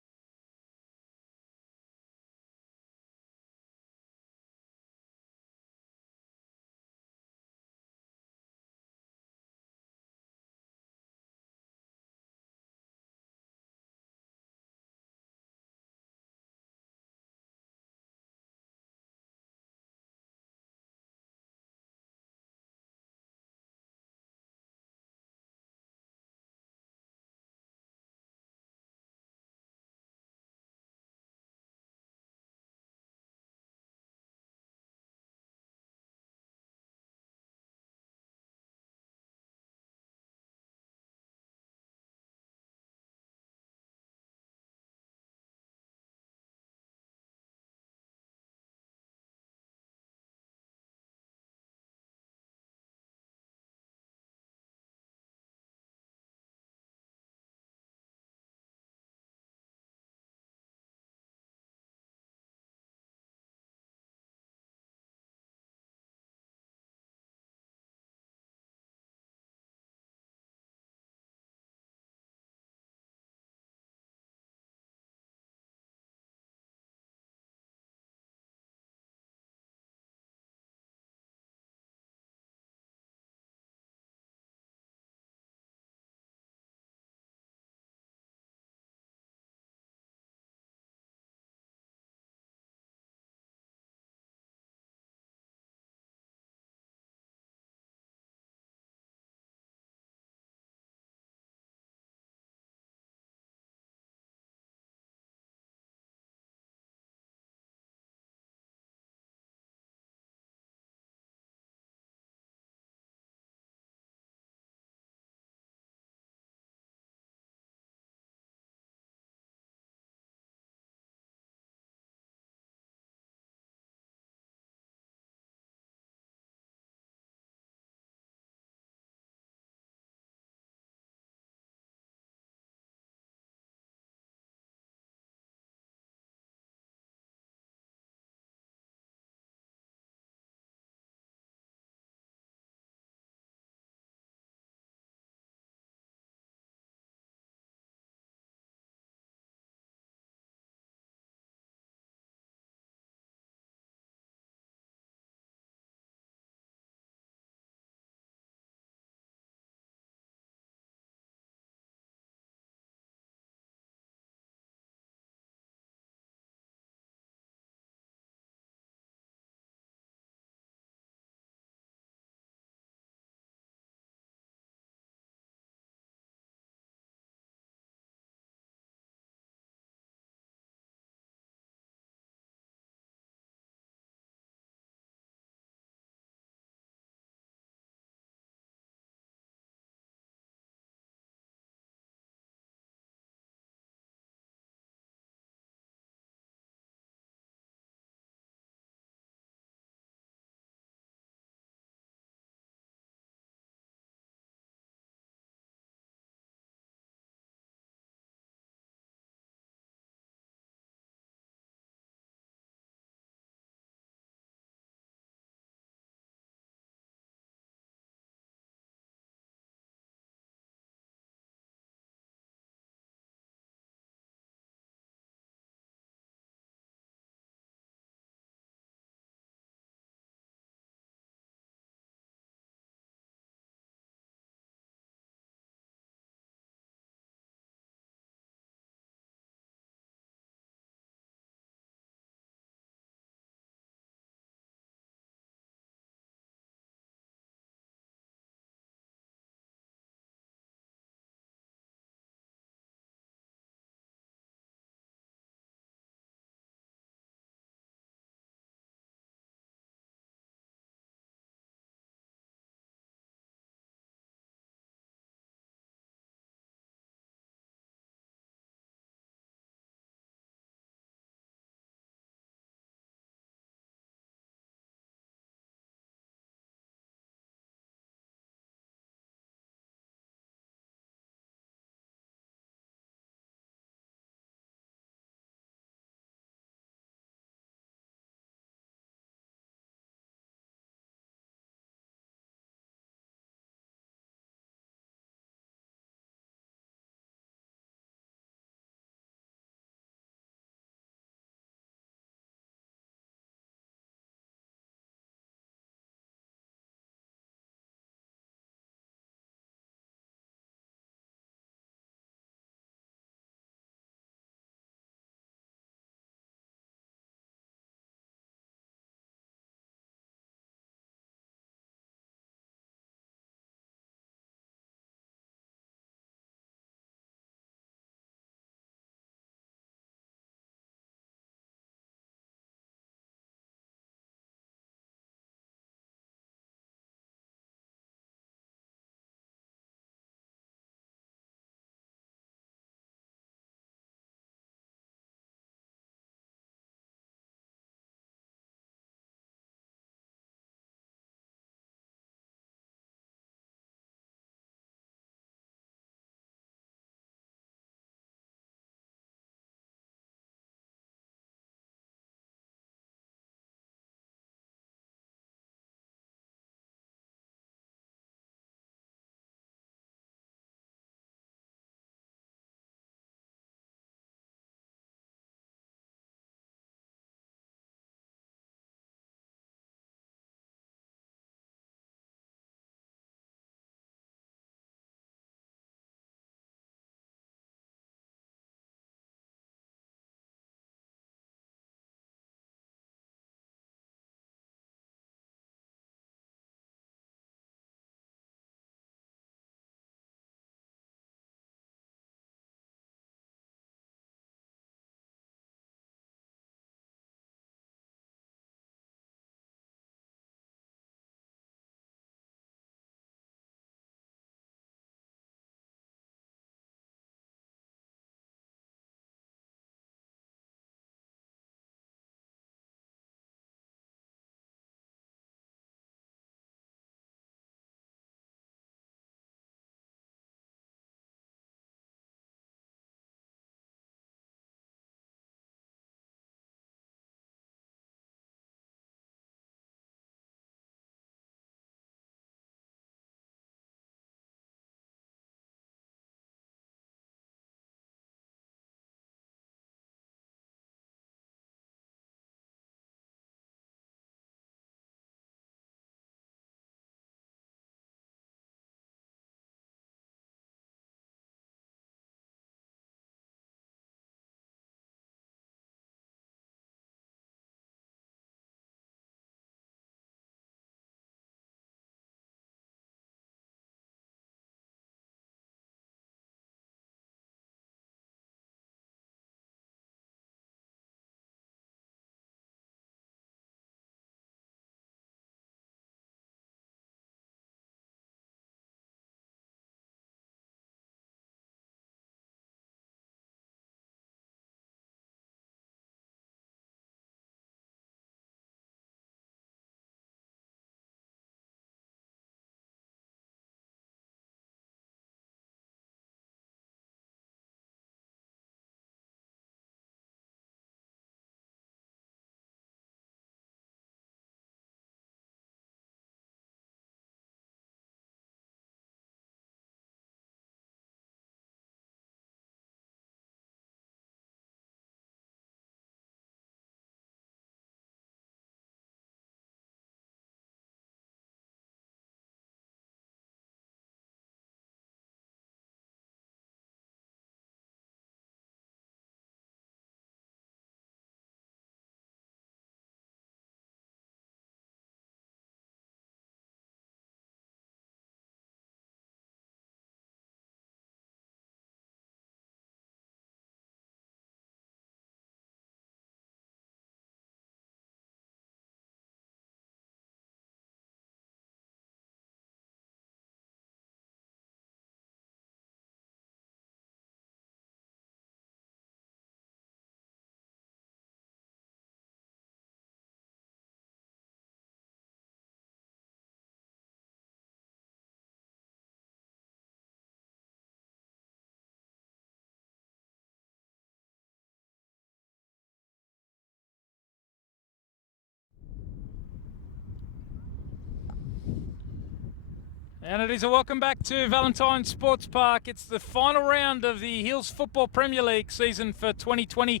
And it is a welcome back to Valentine Sports Park. It's the final round of the Hills Football Premier League season for 2020.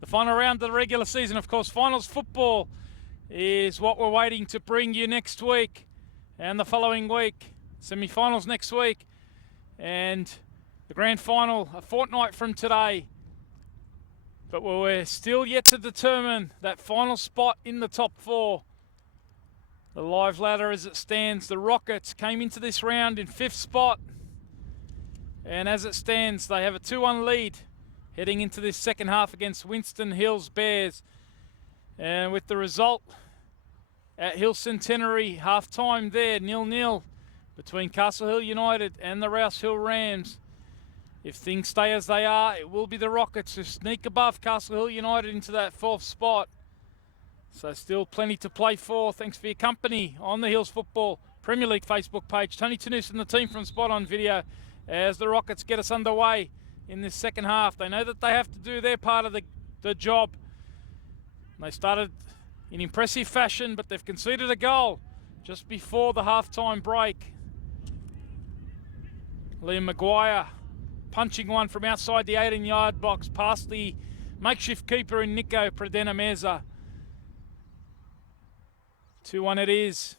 The final round of the regular season, of course. Finals football is what we're waiting to bring you next week and the following week. Semi-finals next week and the grand final a fortnight from today. But we're still yet to determine that final spot in the top four. The live ladder as it stands, the Rockets came into this round in 5th spot. And as it stands, they have a 2-1 lead heading into this second half against Winston Hills Bears. And with the result at Hill Centenary, half-time there, 0-0 between Castle Hill United and the Rouse Hill Rams. If things stay as they are, it will be the Rockets who sneak above Castle Hill United into that 4th spot. So still plenty to play for. Thanks for your company on the Hills Football Premier League Facebook page. Tony Tanus and the team from Spot On Video as the Rockets get us underway in this second half. They know that they have to do their part of the job. They started in impressive fashion, but they've conceded a goal just before the half-time break. Liam Maguire punching one from outside the 18-yard box past the makeshift keeper in Nico Pradenameza. 2-1 it is.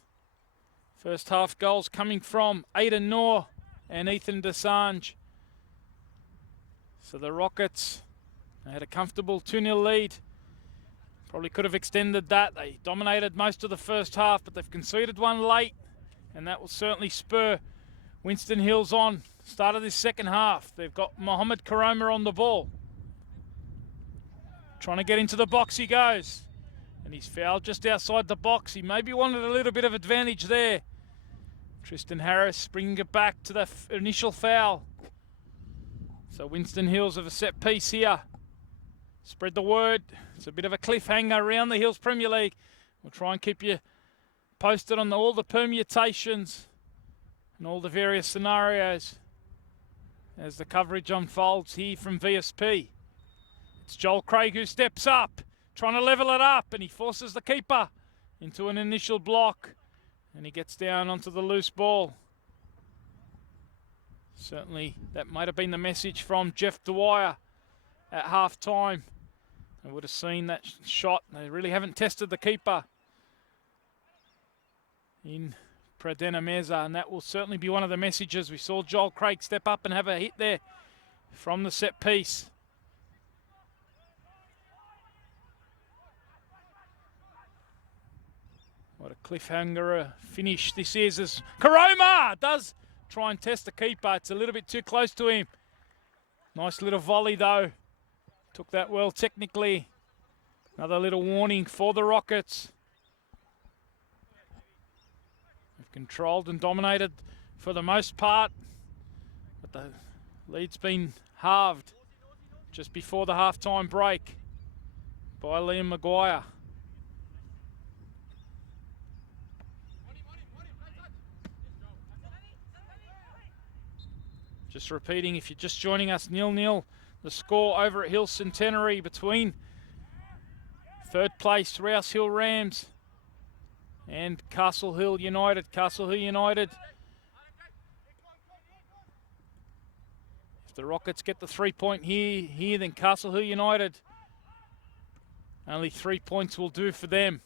First half goals coming from Aidan Noor and Ethan Desange. So the Rockets had a comfortable 2-0 lead. Probably could have extended that. They dominated most of the first half, but they've conceded one late, and that will certainly spur Winston Hills on. Start of this second half. They've got Mohamed Karoma on the ball. Trying to get into the box he goes. And he's fouled just outside the box. He maybe wanted a little bit of advantage there. Tristan Harris bringing it back to the initial foul. So Winston Hills have a set piece here. Spread the word. It's a bit of a cliffhanger around the Hills Premier League. We'll try and keep you posted on all the permutations and all the various scenarios as the coverage unfolds here from VSP. It's Joel Craig who steps up, trying to level it up, and he forces the keeper into an initial block, and he gets down onto the loose ball. Certainly that might have been the message from Jeff Dwyer at half-time. I would have seen that shot. They really haven't tested the keeper in Pradenameza, and that will certainly be one of the messages. We saw Joel Craig step up and have a hit there from the set piece. What a cliffhanger finish this is as Karoma does try and test the keeper. It's a little bit too close to him. Nice little volley though. Took that well technically. Another little warning for the Rockets. They've controlled and dominated for the most part, but the lead's been halved just before the half-time break by Liam Maguire. Just repeating, if you're just joining us, 0-0 the score over at Hill Centenary between 3rd place Rouse Hill Rams and Castle Hill United. Castle Hill United, if the Rockets get the 3-point here, then Castle Hill United, only 3 points will do for them.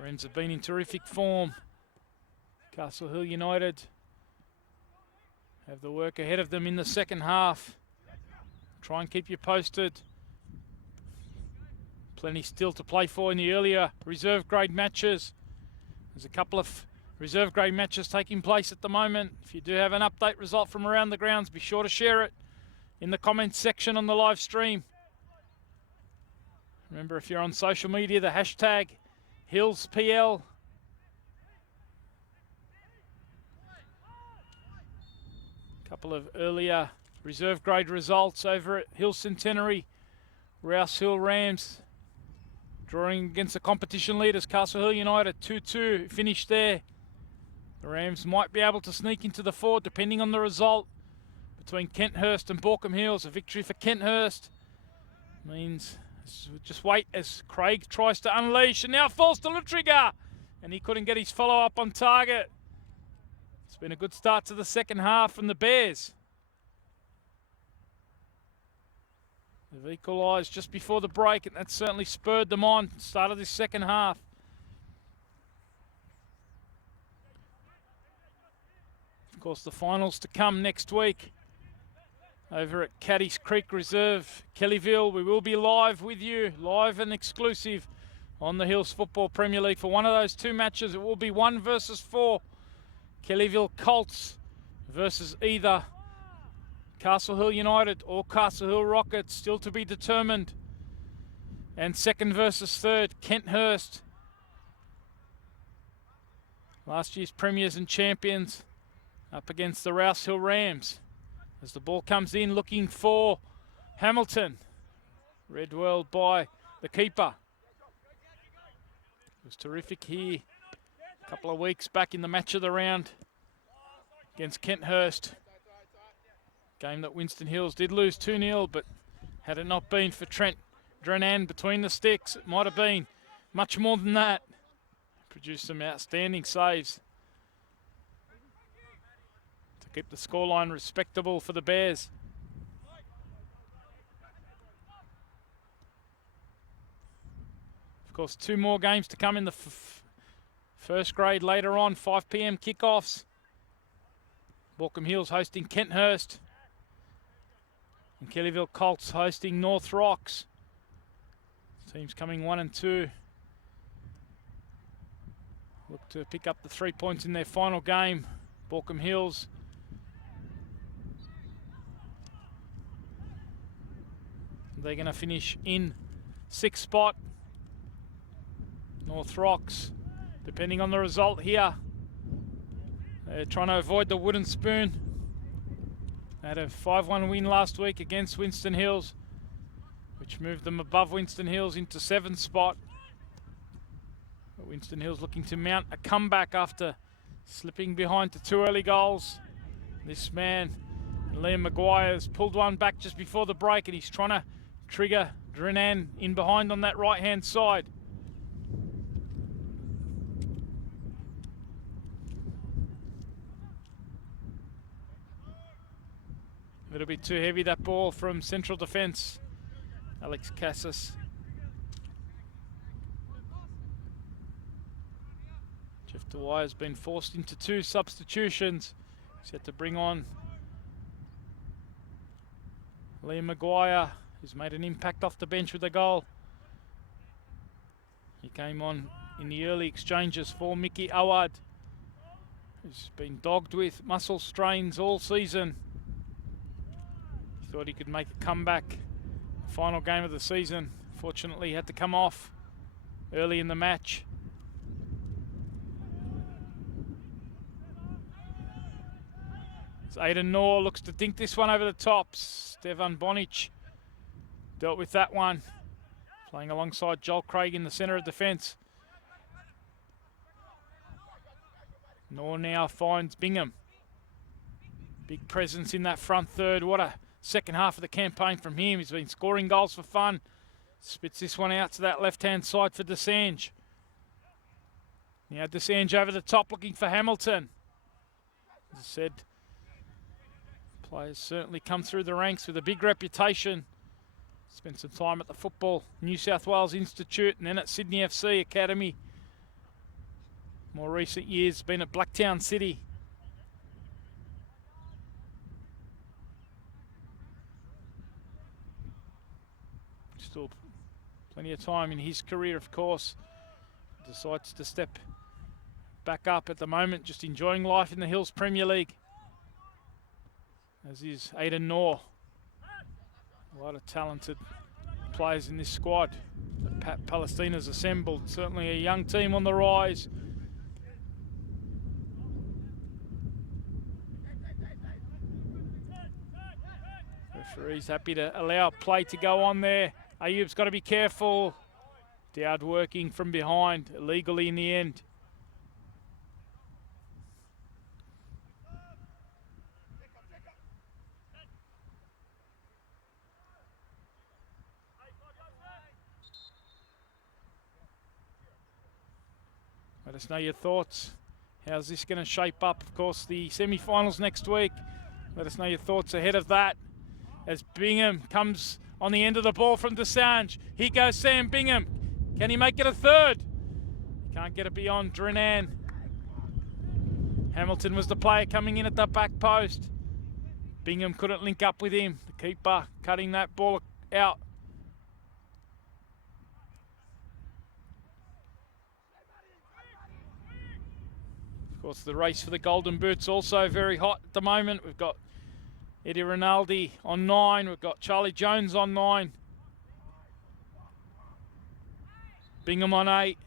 Rams have been in terrific form. Castle Hill United have the work ahead of them in the second half. Try and keep you posted. Plenty still to play for in the earlier reserve grade matches. There's a couple of reserve grade matches taking place at the moment. If you do have an update result from around the grounds, be sure to share it in the comments section on the live stream. Remember, if you're on social media, the hashtag HillsPL. Couple of earlier reserve grade results over at Hill Centenary. Rouse Hill Rams drawing against the competition leaders, Castle Hill United, 2-2 finished there. The Rams might be able to sneak into the 4 depending on the result between Kenthurst and Borkham Hills. A victory for Kenthurst means just wait as Craig tries to unleash and now falls to Lutriga. and he couldn't get his follow-up on target. It's been a good start to the second half from the Bears. They've equalised just before the break, and that certainly spurred them on. Start of this second half. Of course, the finals to come next week over at Caddies Creek Reserve, Kellyville. We will be live with you, live and exclusive on the Hills Football Premier League for one of those two matches. It will be 1 versus 4. Kellyville Colts versus either Castle Hill United or Castle Hill Rockets, still to be determined. And second versus third, Kenthurst, last year's premiers and champions, up against the Rouse Hill Rams. As the ball comes in, looking for Hamilton. Read well by the keeper. It was terrific here a couple of weeks back in the match of the round against Kenthurst. Game that Winston Hills did lose 2-0, but had it not been for Trent Drenan between the sticks, it might have been much more than that. Produced some outstanding saves to keep the scoreline respectable for the Bears. Of course, 2 more games to come in the first grade later on, 5 p.m. kickoffs. Borkham Hills hosting Kenthurst, and Kellyville Colts hosting North Rocks. Teams coming 1 and 2. Look to pick up the 3 points in their final game. Borkham Hills they're going to finish in 6th spot. North Rocks, depending on the result here, they're trying to avoid the wooden spoon. They had a 5-1 win last week against Winston Hills, which moved them above Winston Hills into 7th spot. But Winston Hills looking to mount a comeback after slipping behind to 2 early goals. This man, Liam Maguire, has pulled one back just before the break, and he's trying to trigger Drenan in behind on that right-hand side. A little bit too heavy, that ball from central defence, Alex Cassis. Jeff Dwyer has been forced into 2 substitutions. He's had to bring on Liam Maguire, who's made an impact off the bench with a goal. He came on in the early exchanges for Mickey Awad, who's been dogged with muscle strains all season. He thought he could make a comeback. Final game of the season. Fortunately, he had to come off early in the match. Aidan Knorr looks to dink this one over the top. Stefan Bonic dealt with that one, playing alongside Joel Craig in the centre of defence. Knorr now finds Bingham. Big presence in that front third. What a second half of the campaign from him. He's been scoring goals for fun. Spits this one out to that left-hand side for Desange. Now Desange over the top looking for Hamilton. As I said, players certainly come through the ranks with a big reputation. Spent some time at the Football New South Wales Institute and then at Sydney FC Academy. More recent years been at Blacktown City. Still plenty of time in his career, of course. Decides to step back up at the moment, just enjoying life in the Hills Premier League. As is Aidan Knorr. A lot of talented players in this squad that Pat Palestina's assembled. Certainly a young team on the rise. Referee's happy to allow play to go on there. Ayub's got to be careful. Dowd working from behind, illegally in the end. us know your thoughts. How's this going to shape up? Of course, the semi-finals next week. Let us know your thoughts ahead of that. As Bingham comes on the end of the ball from Desange. Here goes Sam Bingham. Can he make it a third? Can't get it beyond Drenan. Hamilton was the player coming in at the back post. Bingham couldn't link up with him. The keeper cutting that ball out. Of course, the race for the Golden Boots also very hot at the moment. We've got Eddie Rinaldi on 9. We've got Charlie Jones on 9. Bingham on 8.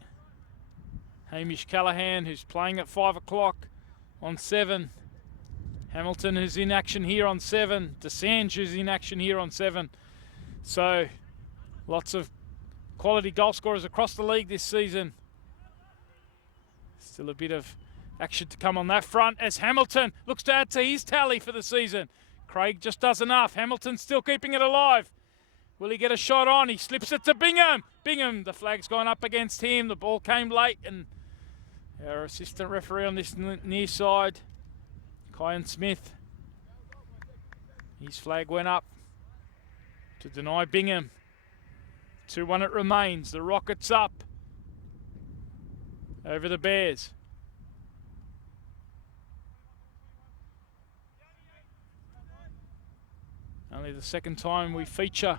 Hamish Callaghan, who's playing at 5 o'clock, on 7. Hamilton, who's in action here, on 7. Desange, who's in action here, on 7. So, lots of quality goal scorers across the league this season. Still a bit of action to come on that front as Hamilton looks to add to his tally for the season. Craig just does enough. Hamilton still keeping it alive. Will he get a shot on? He slips it to Bingham. Bingham, the flag's gone up against him. The ball came late, and our assistant referee on this near side, Kyan Smith, his flag went up to deny Bingham. 2-1 it remains. The Rockets up over the Bears. Only the second time we feature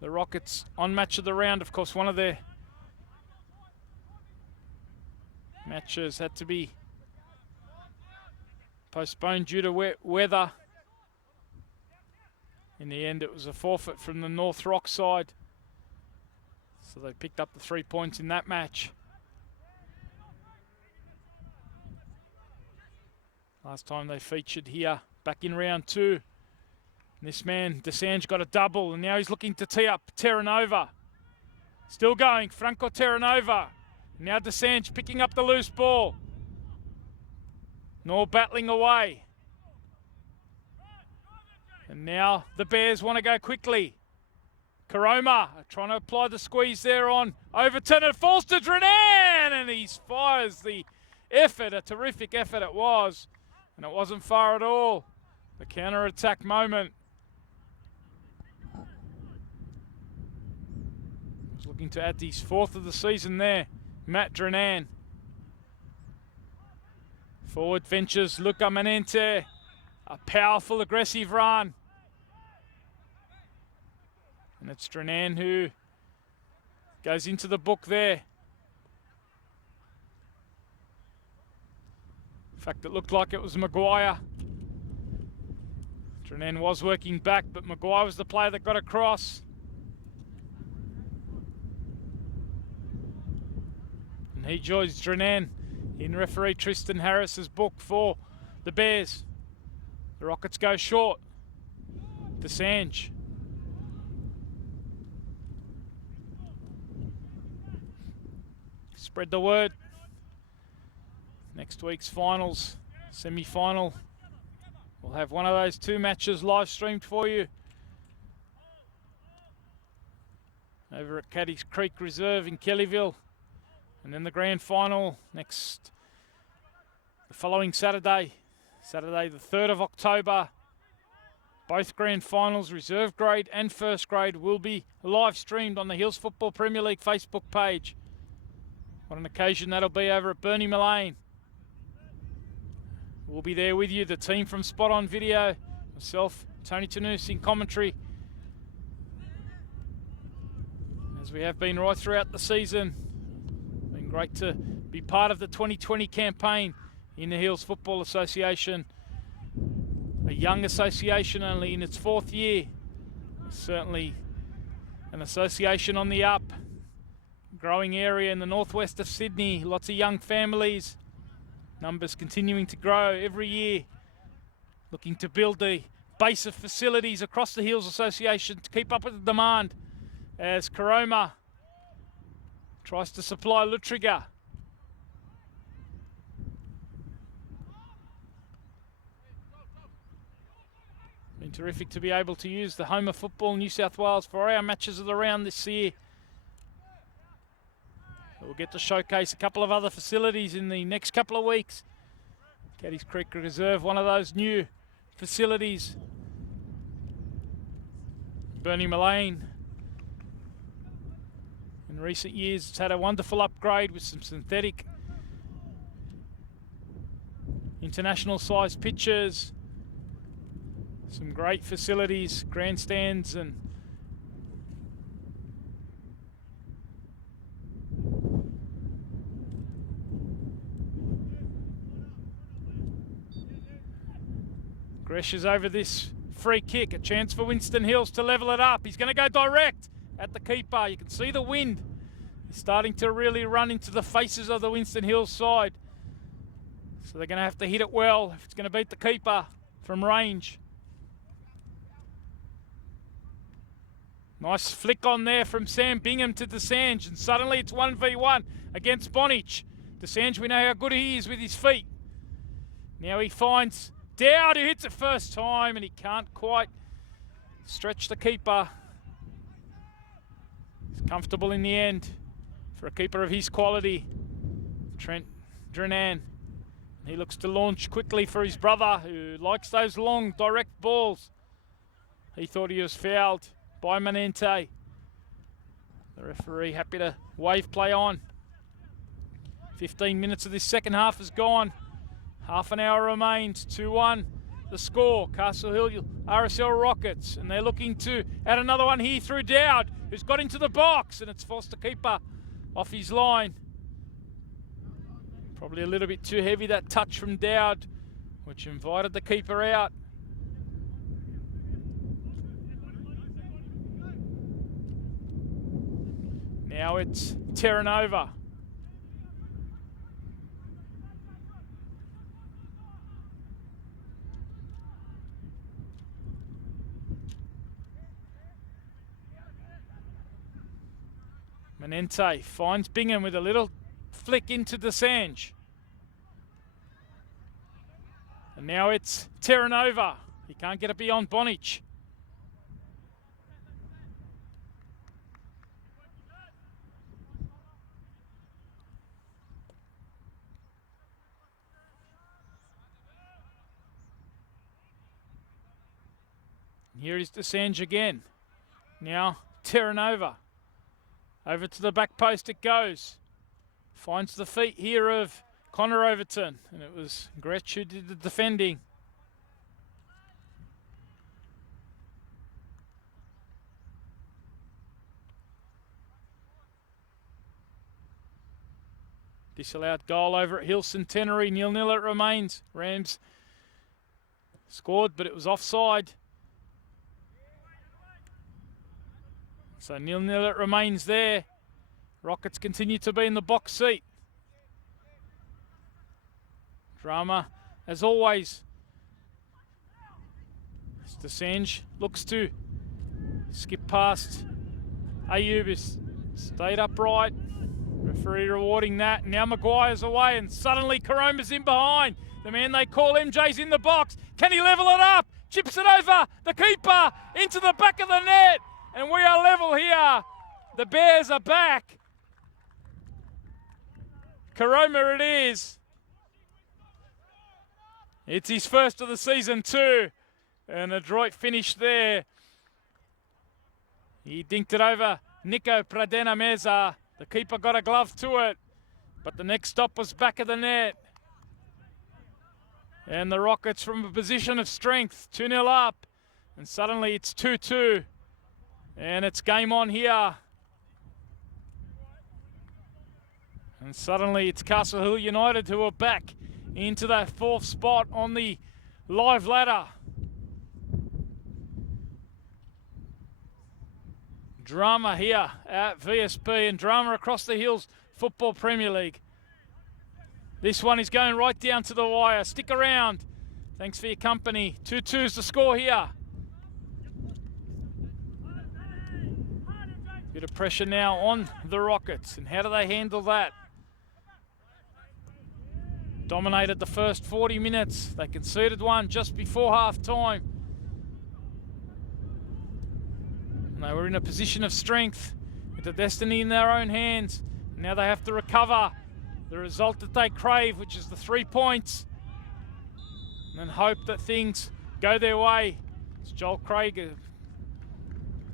the Rockets on match of the round. Of course, one of their matches had to be postponed due to weather. In the end, it was a forfeit from the North Rock side. So they picked up the 3 points in that match. Last time they featured here, back in round 2. This man, Desange, got a double, and now he's looking to tee up Terranova. Still going, Franco Terranova. Now Desange picking up the loose ball. Nor battling away. And now the Bears want to go quickly. Karoma trying to apply the squeeze there on Overton. It falls to Drenan, and he fires the effort. A terrific effort it was. And it wasn't far at all. The counter-attack moment. He's looking to add his 4th of the season there. Matt Drenan. Forward ventures Luca Manente. A powerful, aggressive run. And it's Drenan who goes into the book there. In fact, it looked like it was Maguire. Drenan was working back, but Maguire was the player that got across. And he joins Drenan in referee Tristan Harris's book for the Bears. The Rockets go short. Desange. Spread the word. Next week's finals, semi-final. We'll have one of those 2 matches live streamed for you over at Caddy's Creek Reserve in Kellyville. And then the grand final the following Saturday the 3rd of October. Both grand finals, reserve grade and first grade, will be live streamed on the Hills Football Premier League Facebook page. What an occasion that'll be over at Bernie Mullane. We'll be there with you, the team from Spot On Video, myself, Tony Tanous in commentary, as we have been right throughout the season. Been great to be part of the 2020 campaign in the Hills Football Association. A young association, only in its 4th year. Certainly an association on the up. Growing area in the northwest of Sydney, lots of young families. Numbers continuing to grow every year. Looking to build the base of facilities across the Hills Association to keep up with the demand as Karoma tries to supply Lutriga. Been terrific to be able to use the home of football, New South Wales, for our matches of the round this year. We'll get to showcase a couple of other facilities in the next couple of weeks. Caddies Creek Reserve, one of those new facilities. Bernie Mullane, in recent years, it's had a wonderful upgrade with some synthetic international sized pitches, some great facilities, grandstands, and Gresh is over this free kick, a chance for Winston Hills to level it up. He's going to go direct at the keeper. You can see the wind is starting to really run into the faces of the Winston Hills side. So they're going to have to hit it well if it's going to beat the keeper from range. Nice flick on there from Sam Bingham to DeSange, and suddenly it's 1v1 against Bonich. DeSange, we know how good he is with his feet. Now he finds Dowd, who hits it first time, and he can't quite stretch the keeper. He's comfortable in the end for a keeper of his quality, Trent Drenan. He looks to launch quickly for his brother, who likes those long, direct balls. He thought he was fouled by Manente. The referee happy to wave play on. 15 minutes of this second half is gone. Half an hour remains. 2-1 the score. Castle Hill RSL Rockets, and they're looking to add another one here through Dowd, who's got into the box, and it's forced the keeper off his line. Probably a little bit too heavy, that touch from Dowd, which invited the keeper out. Now it's Terranova. Manente finds Bingham with a little flick into DeSange. And now it's Terranova. He can't get it beyond Bonich. Here is DeSange again. Now Terranova. Over to the back post it goes. Finds the feet here of Connor Overton. And it was Gretsch who did the defending. Disallowed goal over at Hill Centenary. 0-0 it remains. Rams scored, but it was offside. So 0-0 it remains there. Rockets continue to be in the box seat. Drama, as always. DeSange looks to skip past Ayub, is stayed upright. Referee rewarding that. Now Maguire's away, and suddenly Karoma's in behind. The man they call MJ's in the box. Can he level it up? Chips it over the keeper into the back of the net. And we are level here. The Bears are back. Karoma it is. It's his first of the season too. An adroit finish there. He dinked it over Nico Pradena Meza. The keeper got a glove to it, but the next stop was back of the net. And the Rockets from a position of strength, 2-0 up. And suddenly it's 2-2. And it's game on here. And suddenly it's Castle Hill United who are back into that fourth spot on the live ladder. Drama here at VSP and drama across the Hills Football Premier League. This one is going right down to the wire. Stick around. Thanks for your company. 2-2 is the score here. Bit of pressure now on the Rockets, and how do they handle that? Dominated the first 40 minutes. They conceded one just before half time. And they were in a position of strength with the destiny in their own hands. Now they have to recover the result that they crave, which is the 3 points, and then hope that things go their way. As Joel Craig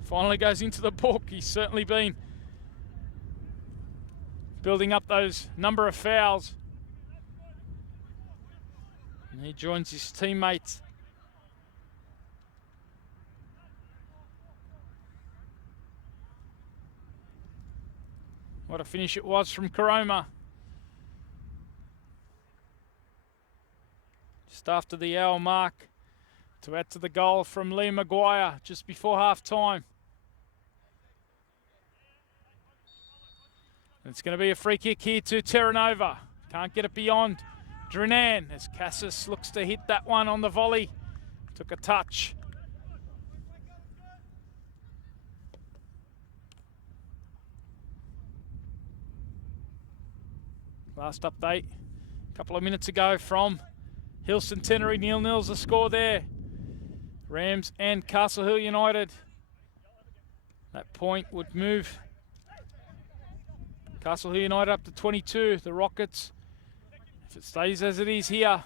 finally goes into the book. He's certainly been building up those number of fouls. And he joins his teammates. What a finish it was from Karoma. Just after the hour mark to add to the goal from Liam Maguire just before half time. It's going to be a free kick here to Terra Nova. Can't get it beyond Drinan as Cassis looks to hit that one on the volley. Took a touch. Last update a couple of minutes ago from Hill Centenary, 0-0's the score there. Rams and Castle Hill United. That point would move Castle Hill United up to 22. The Rockets, if it stays as it is here,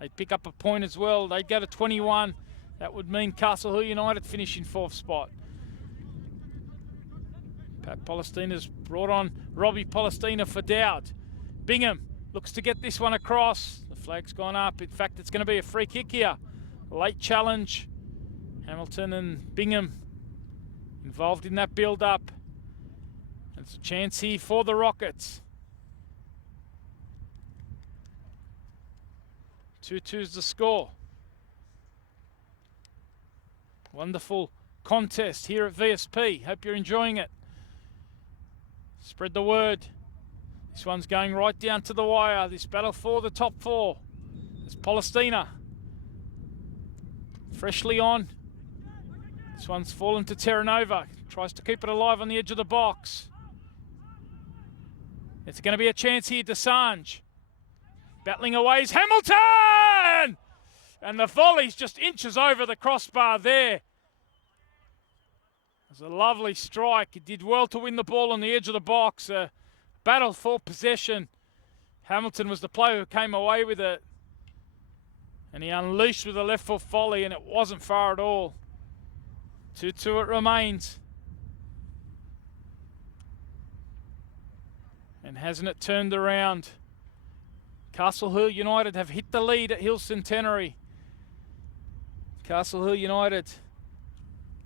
they'd pick up a point as well. They'd go to 21. That would mean Castle Hill United finish in 4th spot. Pat Polistina's brought on Robbie Polistina for Dowd. Bingham looks to get this one across. The flag's gone up. In fact, it's going to be a free kick here. Late challenge. Hamilton and Bingham involved in that build-up. It's a chance here for the Rockets. 2-2's the score. Wonderful contest here at VSP. Hope you're enjoying it. Spread the word. This one's going right down to the wire. This battle for the top 4. It's Polistina. Freshly on. This one's fallen to Terra Nova. Tries to keep it alive on the edge of the box. It's going to be a chance here. Desange battling away is Hamilton! And the volley's just inches over the crossbar there. It was a lovely strike. He did well to win the ball on the edge of the box. Battle for possession. Hamilton was the player who came away with it. And he unleashed with a left foot volley, and it wasn't far at all. 2-2 it remains. And hasn't it turned around? Castle Hill United have hit the lead at Hill Centenary. Castle Hill United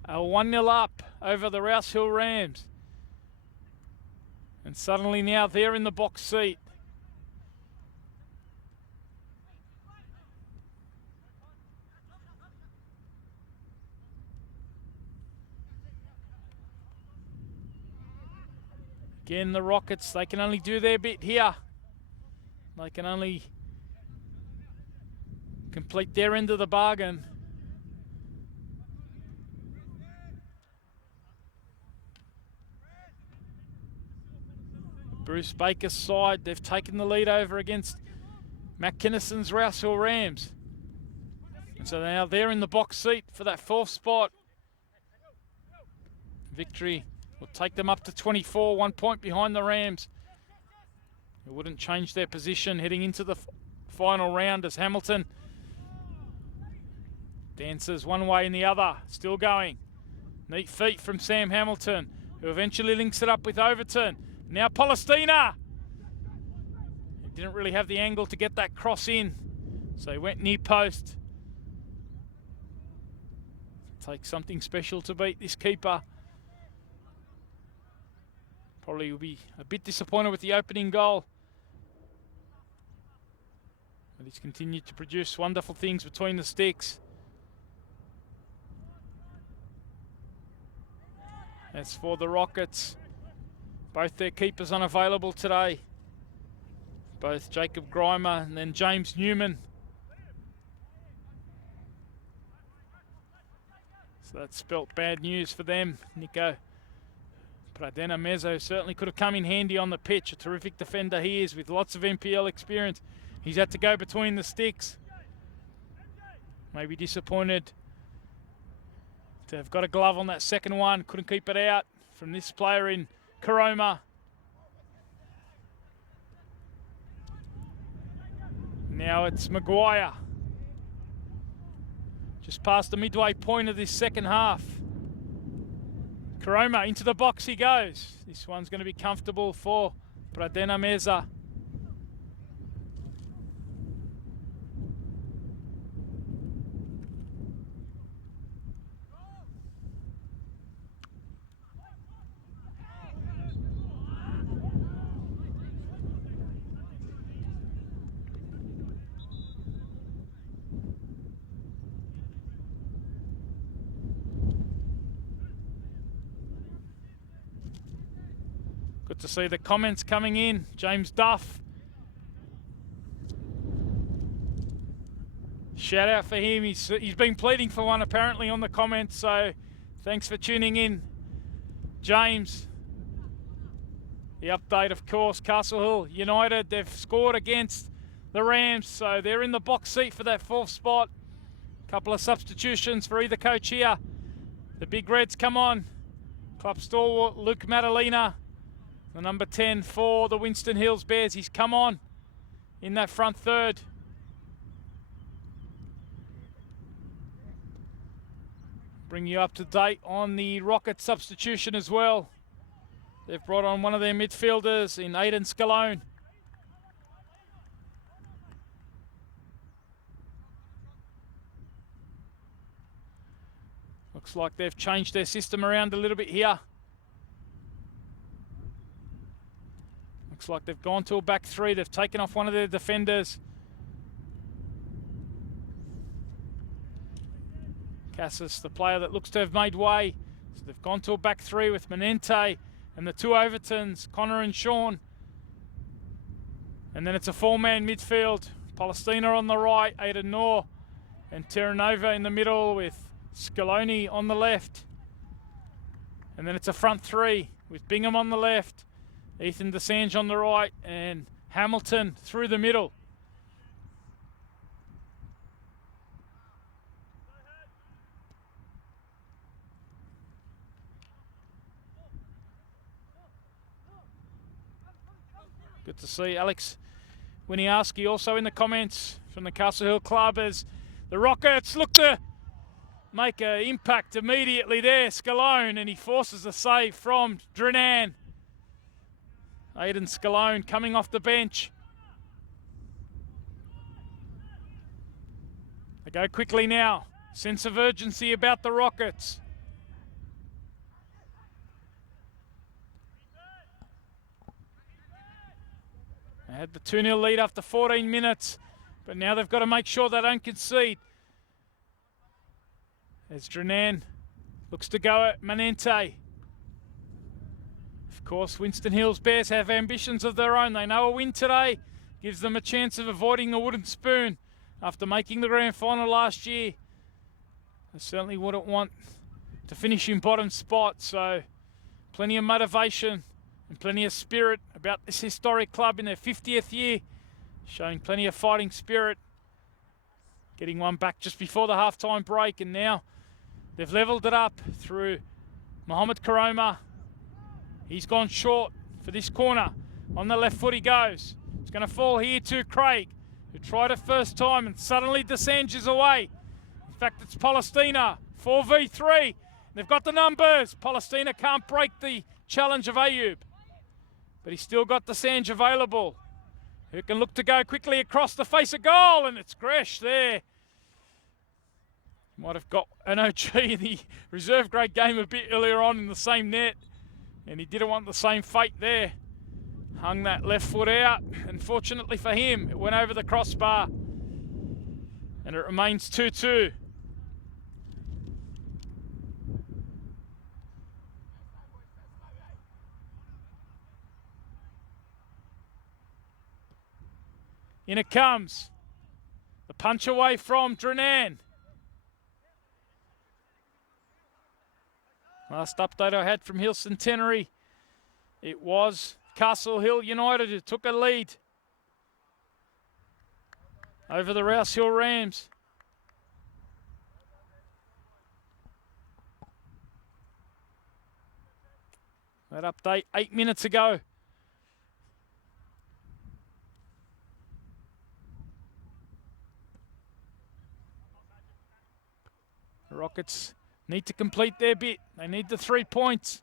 are 1-0 up over the Rouse Hill Rams. And suddenly now they're in the box seat. Again, the Rockets, they can only do their bit here. They can only complete their end of the bargain. Bruce Baker's side, they've taken the lead over against Matt Kinnison's Rouse Hill Rams. And so now they're in the box seat for that 4th spot. Victory will take them up to 24, 1 point behind the Rams. It wouldn't change their position heading into the final round as Hamilton dances one way and the other. Still going. Neat feet from Sam Hamilton, who eventually links it up with Overton. Now Polistina. He didn't really have the angle to get that cross in, so he went near post. Takes something special to beat this keeper. Probably will be a bit disappointed with the opening goal. But he's continued to produce wonderful things between the sticks. As for the Rockets, both their keepers unavailable today. Both Jacob Grimer and then James Newman. So that spelt bad news for them. Nico Pradena Mezzo certainly could have come in handy on the pitch. A terrific defender he is with lots of NPL experience. He's had to go between the sticks. Maybe disappointed to have got a glove on that second one. Couldn't keep it out from this player in Karoma. Now it's Maguire. Just past the midway point of this second half. Karoma into the box he goes. This one's going to be comfortable for Pradena Meza. Good to see the comments coming in. James Duff. Shout out for him. He's been pleading for one apparently on the comments, so thanks for tuning in, James. The update, of course, Castle Hill United, they've scored against the Rams, so they're in the box seat for that fourth spot. Couple of substitutions for either coach here. The Big Reds come on. Club stalwart Luke Madalena, the number 10 for the Winston Hills Bears. He's come on in that front third. Bring you up to date on the Rocket substitution as well. They've brought on one of their midfielders in Aidan Scalone. Looks like they've changed their system around a little bit here. Looks like they've gone to a back three. They've taken off one of their defenders. Cassis, the player that looks to have made way. So they've gone to a back three with Manente and the two Overtons, Connor and Sean. And then it's a four-man midfield. Palestina on the right, Aidan Noor and Terranova in the middle with Scaloni on the left. And then it's a front three with Bingham on the left, Ethan DeSange on the right, and Hamilton through the middle. Good to see Alex Winiarski also in the comments from the Castle Hill Club as the Rockets look to make an impact immediately there. Scalone, and he forces a save from Drenan. Aidan Scalone coming off the bench. They go quickly now. Sense of urgency about the Rockets. They had the 2-0 lead after 14 minutes, but now they've got to make sure they don't concede. As Drenan looks to go at Manente. Of course, Winston Hills Bears have ambitions of their own. They know a win today gives them a chance of avoiding the wooden spoon after making the grand final last year. They certainly wouldn't want to finish in bottom spot, so plenty of motivation and plenty of spirit about this historic club in their 50th year, showing plenty of fighting spirit. Getting one back just before the halftime break, and now they've levelled it up through Mohamed Karoma. He's gone short for this corner. On the left foot he goes. It's going to fall here to Craig, who tried it first time, and suddenly DeSange is away. In fact, it's Palestina, 4v3. They've got the numbers. Palestina can't break the challenge of Ayub, but he's still got DeSange available, who can look to go quickly across the face of goal, and it's Gresh there. Might have got an OG in the reserve grade game a bit earlier on in the same net, and he didn't want the same fate there. Hung that left foot out, and fortunately for him, it went over the crossbar, and it remains 2-2. In it comes. The punch away from Drenan. Last update I had from Hill Centenary, it was Castle Hill United who took a lead over the Rouse Hill Rams. That update 8 minutes ago. The Rockets need to complete their bit. They need the 3 points.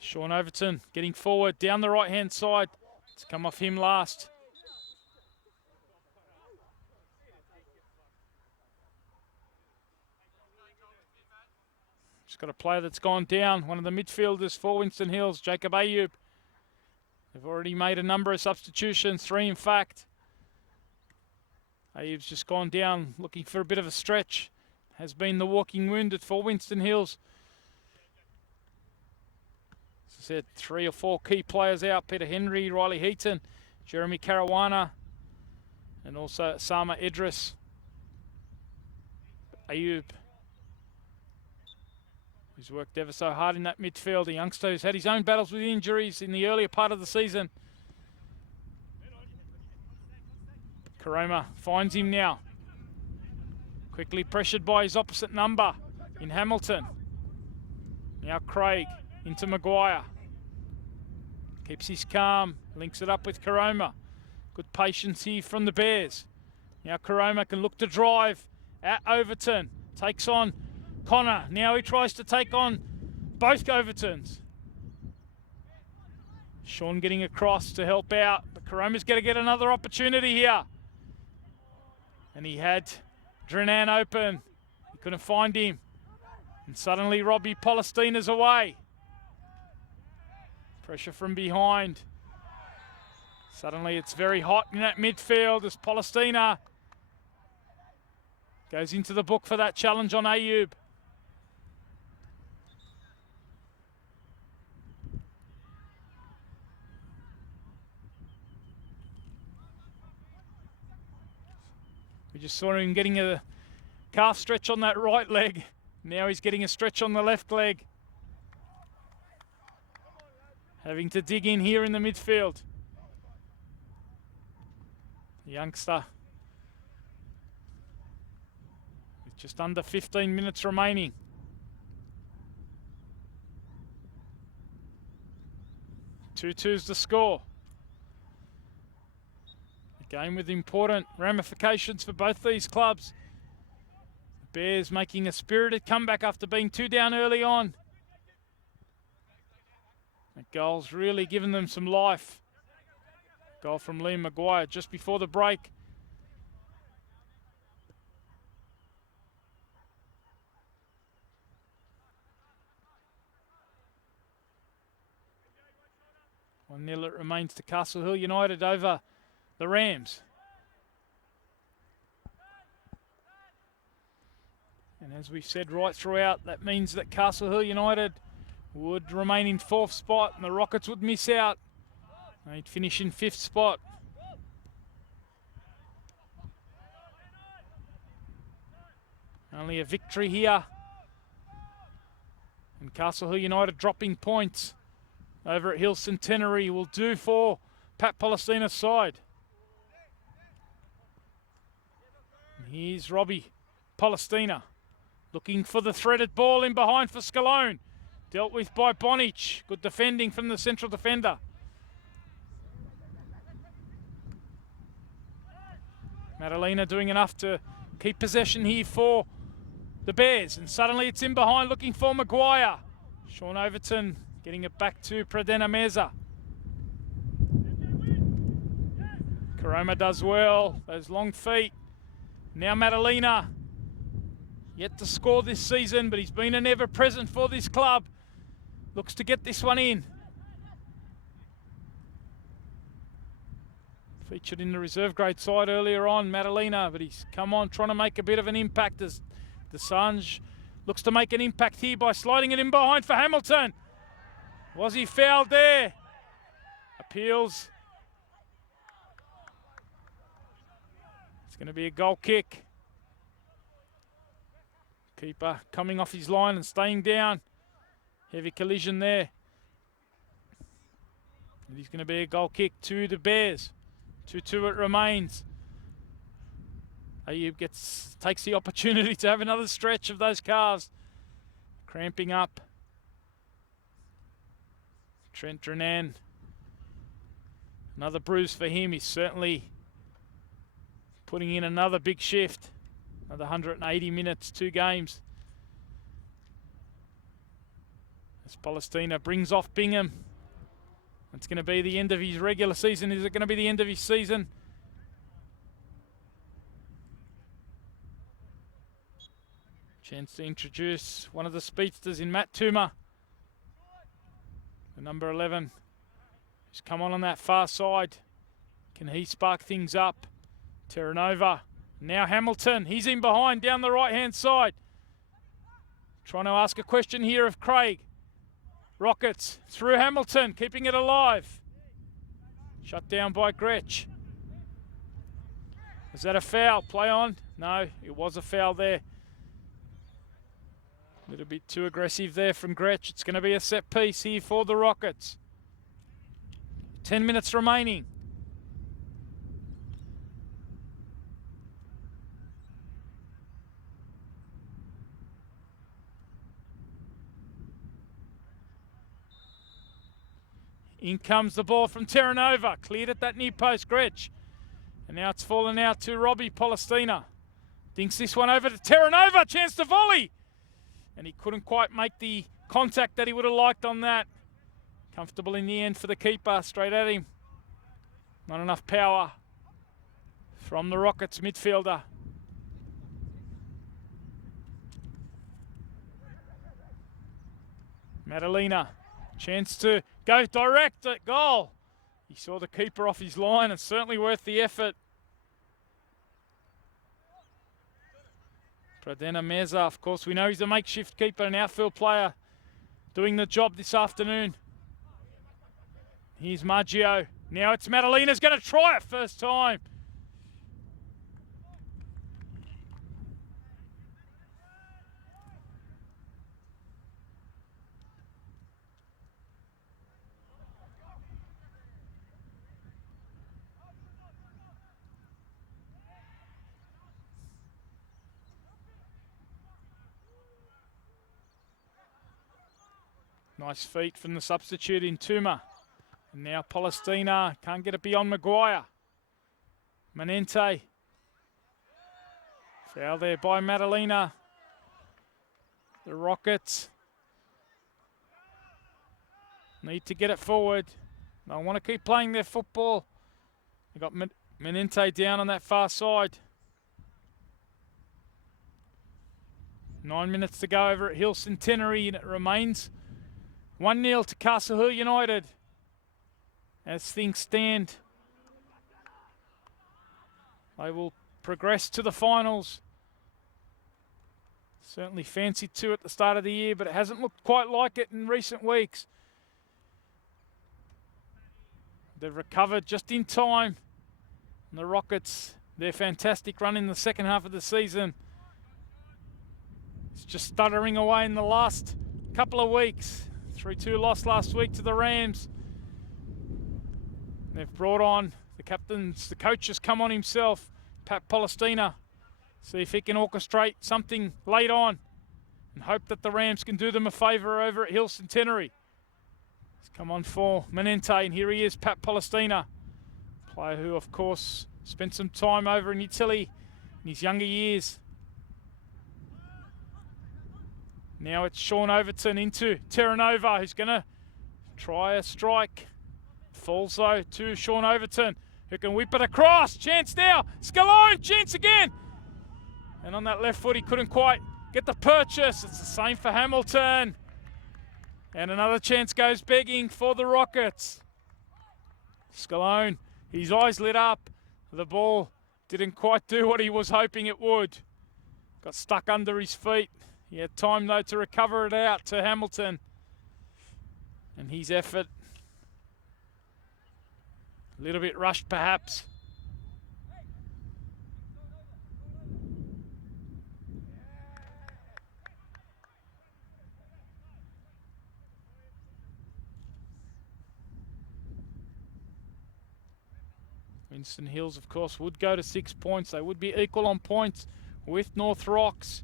Sean Overton getting forward down the right-hand side. It's come off him last. Just got a player that's gone down. One of the midfielders for Winston Hills, Jacob Ayub. They've already made a number of substitutions, 3 in fact. Ayub's just gone down looking for a bit of a stretch. Has been the walking wounded for Winston Hills. As I said, 3 or 4 key players out. Peter Henry, Riley Heaton, Jeremy Caruana, and also Sama Idris. Ayub, who's worked ever so hard in that midfield. A youngster who's had his own battles with injuries in the earlier part of the season. Karoma finds him now. Quickly pressured by his opposite number in Hamilton. Now Craig into Maguire. Keeps his calm, links it up with Karoma. Good patience here from the Bears. Now Karoma can look to drive at Overton. Takes on Connor. Now he tries to take on both Overtons. Sean getting across to help out, but Karoma's going to get another opportunity here. And he had Drenan open. He couldn't find him. And suddenly Robbie Palestina's away. Pressure from behind. Suddenly it's very hot in that midfield as Palestina goes into the book for that challenge on Ayub. We just saw him getting a calf stretch on that right leg. Now he's getting a stretch on the left leg. Having to dig in here in the midfield. The youngster with just under 15 minutes remaining. Two-two's the score. A game with important ramifications for both these clubs. The Bears making a spirited comeback after being 2 down early on. That goal's really given them some life. Goal from Liam Maguire just before the break. One 0 it remains to Castle Hill United over the Rams. And as we've said right throughout, that means that Castle Hill United would remain in 4th spot and the Rockets would miss out. They'd finish in 5th spot. Only a victory here. And Castle Hill United dropping points over at Hill Centenary will do for Pat Palestina's side. And here's Robbie Palestina looking for the threaded ball in behind for Scalone. Dealt with by Bonich. Good defending from the central defender. Madalena doing enough to keep possession here for the Bears. And suddenly it's in behind looking for Maguire. Sean Overton getting it back to Pradena Meza. Karoma does well. Those long feet. Now Madalena. Yet to score this season, but he's been an ever-present for this club. Looks to get this one in. Featured in the reserve grade side earlier on, Madalena, but he's come on trying to make a bit of an impact as Desange looks to make an impact here by sliding it in behind for Hamilton. Was he fouled there? Appeals. It's going to be a goal kick. Keeper coming off his line and staying down. Heavy collision there. It is going to be a goal kick to the Bears. 2-2 it remains. Ayub takes the opportunity to have another stretch of those calves. Cramping up. Trent Drenan. Another bruise for him. He's certainly putting in another big shift. Another 180 minutes, 2 games. As Palestina brings off Bingham. It's going to be the end of his regular season. Is it going to be the end of his season? Chance to introduce one of the speedsters in Matt Toomer. The number 11. He's come on that far side. Can he spark things up? Terranova. Now Hamilton. He's in behind down the right-hand side. Trying to ask a question here of Craig. Rockets through Hamilton, keeping it alive. Shut down by Gretsch. Is that a foul? Play on? No, it was a foul there. A little bit too aggressive there from Gretsch. It's going to be a set piece here for the Rockets. 10 minutes remaining. In comes the ball from Terranova. Cleared at that near post, Gretsch. And now it's fallen out to Robbie Palestina. Dinks this one over to Terranova. Chance to volley. And he couldn't quite make the contact that he would have liked on that. Comfortable in the end for the keeper. Straight at him. Not enough power from the Rockets midfielder. Madalena. Chance to go direct at goal. He saw the keeper off his line. It's certainly worth the effort. Pradena Meza, of course, we know he's a makeshift keeper, an outfield player, doing the job this afternoon. Here's Maggio. Now it's Madalena's going to try it first time. Nice feet from the substitute in Tuma. And now Palestina can't get it beyond Maguire. Manente. Foul there by Madalena. The Rockets need to get it forward. They want to keep playing their football. They've got Manente down on that far side. 9 minutes to go over at Hill Centenary, and it remains 1-0 to Castle Hill United as things stand. They will progress to the finals. Certainly fancied to at the start of the year, but it hasn't looked quite like it in recent weeks. They've recovered just in time. And the Rockets, their fantastic run in the second half of the season, it's just stuttering away in the last couple of weeks. 3-2 loss last week to the Rams. They've brought on the captains, the coach has come on himself, Pat Palestina. See if he can orchestrate something late on and hope that the Rams can do them a favour over at Hill Centenary. He's come on for Manente, and here he is, Pat Palestina. Player who, of course, spent some time over in Italy in his younger years. Now it's Sean Overton into Terranova, who's going to try a strike. Falls though to Sean Overton, who can whip it across. Chance now. Scalone, chance again. And on that left foot, he couldn't quite get the purchase. It's the same for Hamilton. And another chance goes begging for the Rockets. Scalone, his eyes lit up. The ball didn't quite do what he was hoping it would. Got stuck under his feet. He had time, though, to recover it out to Hamilton. And his effort, a little bit rushed, perhaps. Winston Hills, of course, would go to 6 points. They would be equal on points with North Rocks.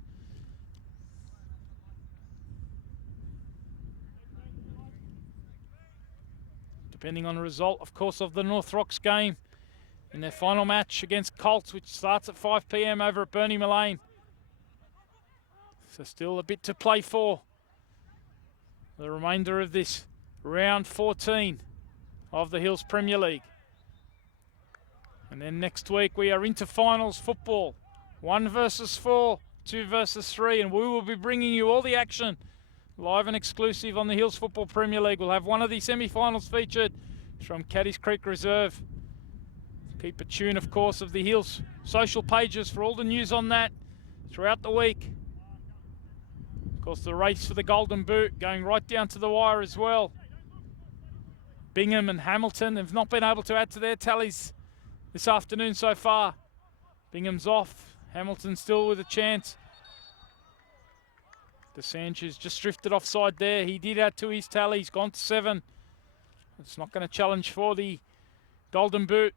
Depending on the result, of course, of the North Rocks game, in their final match against Colts, which starts at 5 p.m. over at Bernie Mullane. So still a bit to play for the remainder of this round 14 of the Hills Premier League. And then next week we are into finals football. 1 versus 4, 2 versus 3, and we will be bringing you all the action live and exclusive on the Hills Football Premier League. We'll have one of the semi-finals featured from Caddies Creek Reserve. Keep a tune, of course, of the Hills social pages for all the news on that throughout the week. Of course, the race for the Golden Boot going right down to the wire as well. Bingham and Hamilton have not been able to add to their tallies this afternoon so far. Bingham's off. Hamilton still with a chance. DeSange's just drifted offside there. He did add to his tally. He's gone to 7. It's not going to challenge for the Golden Boot.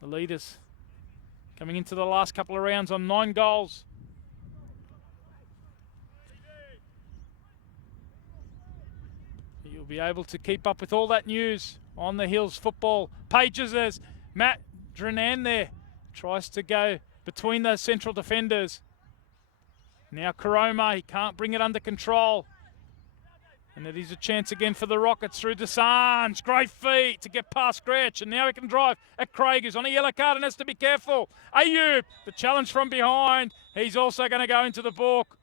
The leaders coming into the last couple of rounds on 9 goals. You'll be able to keep up with all that news on the Hills Football pages as Matt Drenan there tries to go between those central defenders. Now Karoma, he can't bring it under control. And it is a chance again for the Rockets through DeSange. Great feet to get past Gretsch. And now he can drive at Craig, who's on a yellow card and has to be careful. Ayub, the challenge from behind. He's also going to go into the book.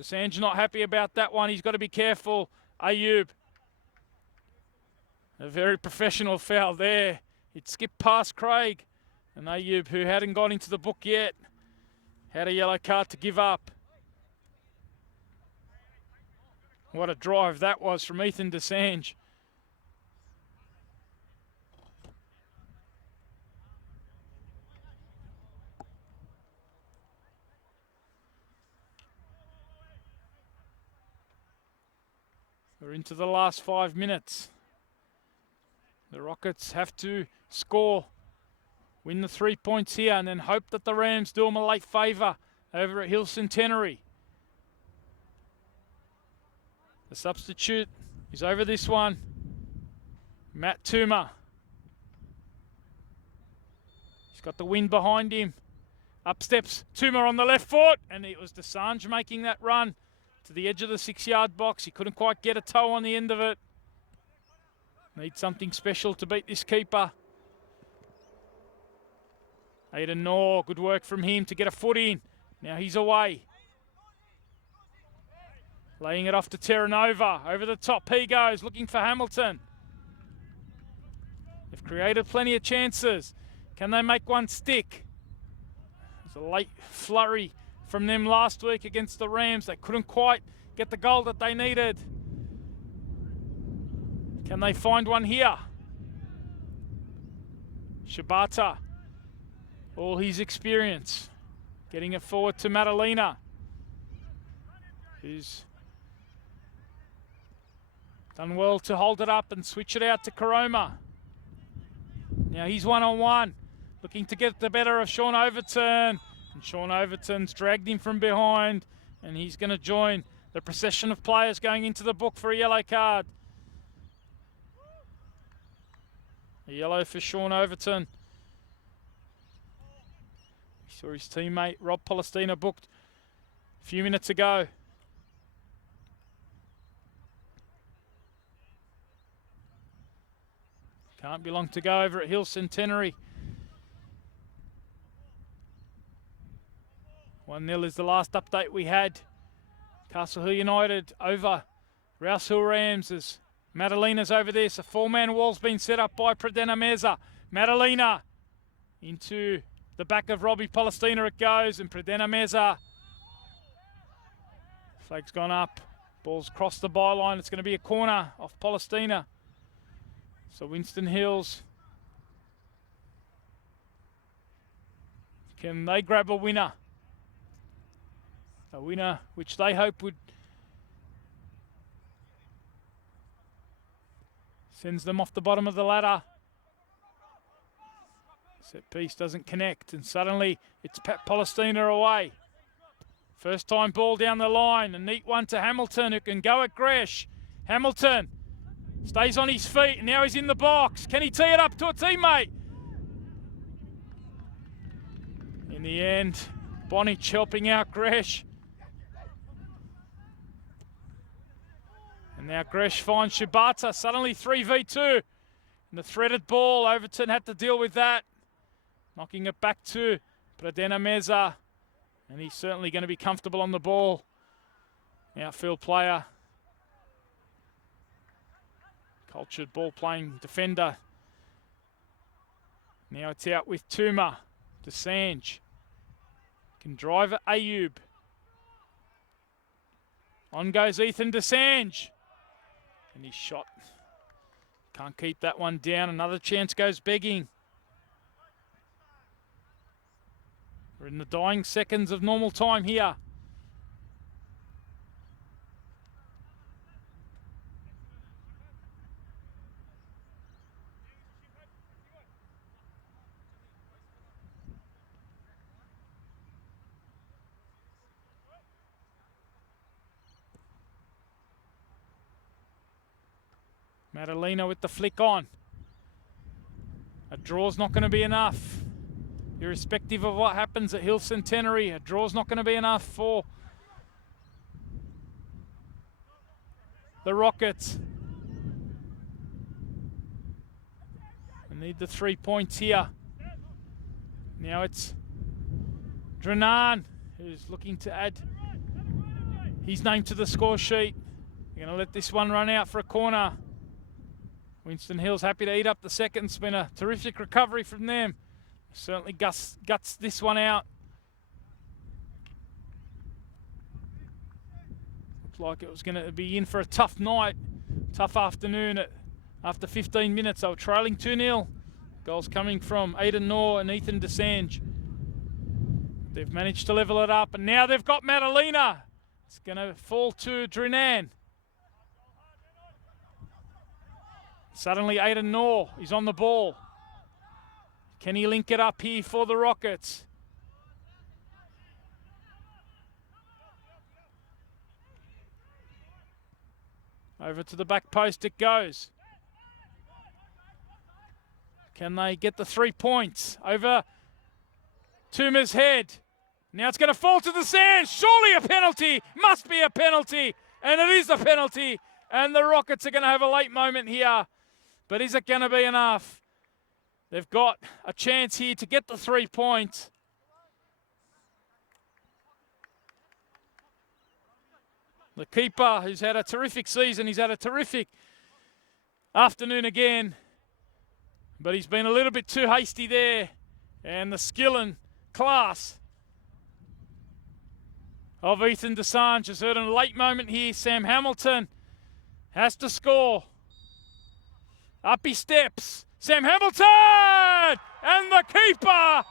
DeSange not happy about that one. He's got to be careful. Ayub. A very professional foul there. It skipped past Craig. And Ayub, who hadn't got into the book yet, had a yellow card to give up. What a drive that was from Ethan DeSange. We're into the last 5 minutes. The Rockets have to score, win the 3 points here, and then hope that the Rams do them a late favour over at Hill Centenary. The substitute is over this one. Matt Toomer. He's got the wind behind him. Up steps Toomer on the left foot, and it was DeSange making that run to the edge of the 6-yard box. He couldn't quite get a toe on the end of it. Need something special to beat this keeper. Aidan Knorr, good work from him to get a foot in. Now he's away. Laying it off to Terranova. Over the top he goes, looking for Hamilton. They've created plenty of chances. Can they make one stick? There's a late flurry from them last week against the Rams. They couldn't quite get the goal that they needed. Can they find one here? Shibata, all his experience, getting it forward to Madalena, who's done well to hold it up and switch it out to Karoma. Now he's one-on-one, looking to get the better of Sean Overton. And Sean Overton's dragged him from behind, and he's going to join the procession of players going into the book for a yellow card. A yellow for Sean Overton. He saw his teammate Rob Palestina booked a few minutes ago. Can't be long to go over at Hill Centenary. 1-0 is the last update we had. Castle Hill United over Rouse Hill Rams as Madalena's over this. A 4-man wall's been set up by Pradena Meza. Madalena into the back of Robbie Palestina it goes, and Pradena Meza. Flag's gone up. Ball's crossed the byline. It's going to be a corner off Palestina. So Winston Hills, can they grab a winner? A winner which they hope would sends them off the bottom of the ladder. Set piece doesn't connect, and suddenly it's Pat Palestina away. First time ball down the line, a neat one to Hamilton, who can go at Gresh. Hamilton stays on his feet, and now he's in the box. Can he tee it up to a teammate? In the end, Bonich helping out Gresh. And now Gresh finds Shibata, suddenly 3v2. And the threaded ball, Overton had to deal with that. Knocking it back to Pradena Meza. And he's certainly going to be comfortable on the ball. Outfield player. Cultured ball playing defender. Now it's out with Tuma. Desange. Can drive it, Ayub. On goes Ethan Desange. And he's shot. Can't keep that one down. Another chance goes begging. We're in the dying seconds of normal time here. Madalena with the flick on. A draw's not going to be enough. Irrespective of what happens at Hill Centenary, a draw's not going to be enough for the Rockets. They need the 3 points here. Now it's Dranan who's looking to add his name to the score sheet. They're going to let this one run out for a corner. Winston Hill's happy to eat up the second. It's been a terrific recovery from them. Certainly guts this one out. Looked like it was going to be in for a tough night, tough afternoon. After 15 minutes, they were trailing 2-0. Goals coming from Aidan Knorr and Ethan Desange. They've managed to level it up, and now they've got Madalena. It's going to fall to Drinan. Suddenly Aidan Knorr is on the ball. Can he link it up here for the Rockets? Over to the back post it goes. Can they get the 3 points? Over Tuma's head. Now it's going to fall to the sand. Surely a penalty. Must be a penalty. And it is a penalty. And the Rockets are going to have a late moment here. But is it going to be enough? They've got a chance here to get the 3 points. The keeper, who's had a terrific season, he's had a terrific afternoon again. But he's been a little bit too hasty there. And the skill and class of Ethan Desange has heard in a late moment here. Sam Hamilton has to score. Up he steps. Sam Hamilton! And the keeper!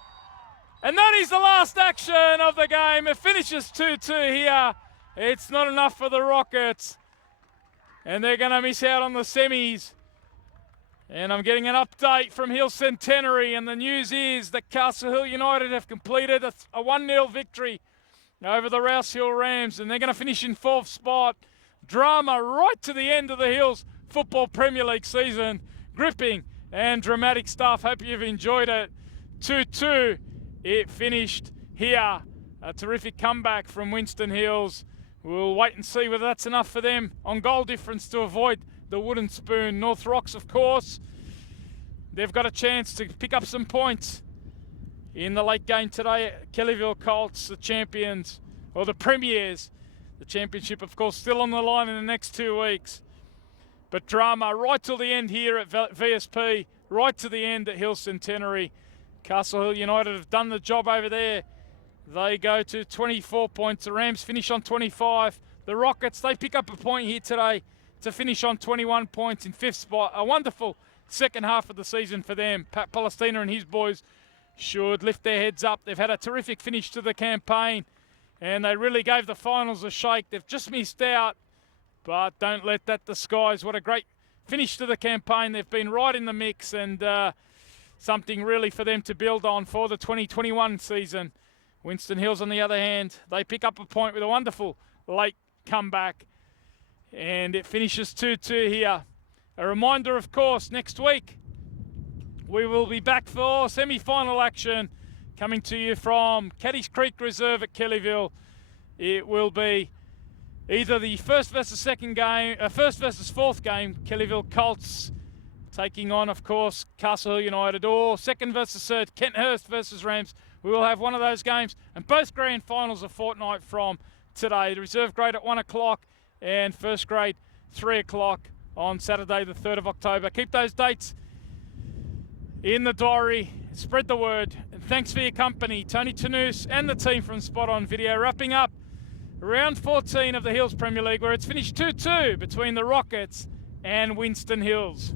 And that is the last action of the game. It finishes 2-2 here. It's not enough for the Rockets. And they're going to miss out on the semis. And I'm getting an update from Hill Centenary. And the news is that Castle Hill United have completed a 1-0 victory over the Rouse Hill Rams. And they're going to finish in 4th spot. Drama right to the end of the Hills Football Premier League season. Gripping and dramatic stuff. Hope you've enjoyed it. 2-2. It finished here. A terrific comeback from Winston Hills. We'll wait and see whether that's enough for them on goal difference to avoid the wooden spoon. North Rocks, of course, they've got a chance to pick up some points in the late game today. Kellyville Colts, the champions, or the premiers. The championship, of course, still on the line in the next 2 weeks. But drama right till the end here at VSP, right to the end at Hill Centenary. Castle Hill United have done the job over there. They go to 24 points. The Rams finish on 25. The Rockets, they pick up a point here today to finish on 21 points in 5th spot. A wonderful second half of the season for them. Pat Palestina and his boys should lift their heads up. They've had a terrific finish to the campaign, and they really gave the finals a shake. They've just missed out, but don't let that disguise what a great finish to the campaign. They've been right in the mix, and something really for them to build on for the 2021 season. Winston Hills, on the other hand, they pick up a point with a wonderful late comeback, and it finishes 2-2 here. A reminder, of course, next week we will be back for semi-final action. coming to you from Caddies Creek Reserve at Kellyville. It will be either the first versus fourth game, Kellyville Colts taking on, of course, Castle Hill United, or second versus third, Kenthurst versus Rams. We will have one of those games, and both grand finals a fortnight from today. The reserve grade at 1 o'clock and first grade 3 o'clock on Saturday the 3rd of October. Keep those dates in the diary. Spread the word. And thanks for your company. Tony Tanous and the team from Spot On Video wrapping up round 14 of the Hills Premier League, where it's finished 2-2 between the Rockets and Winston Hills.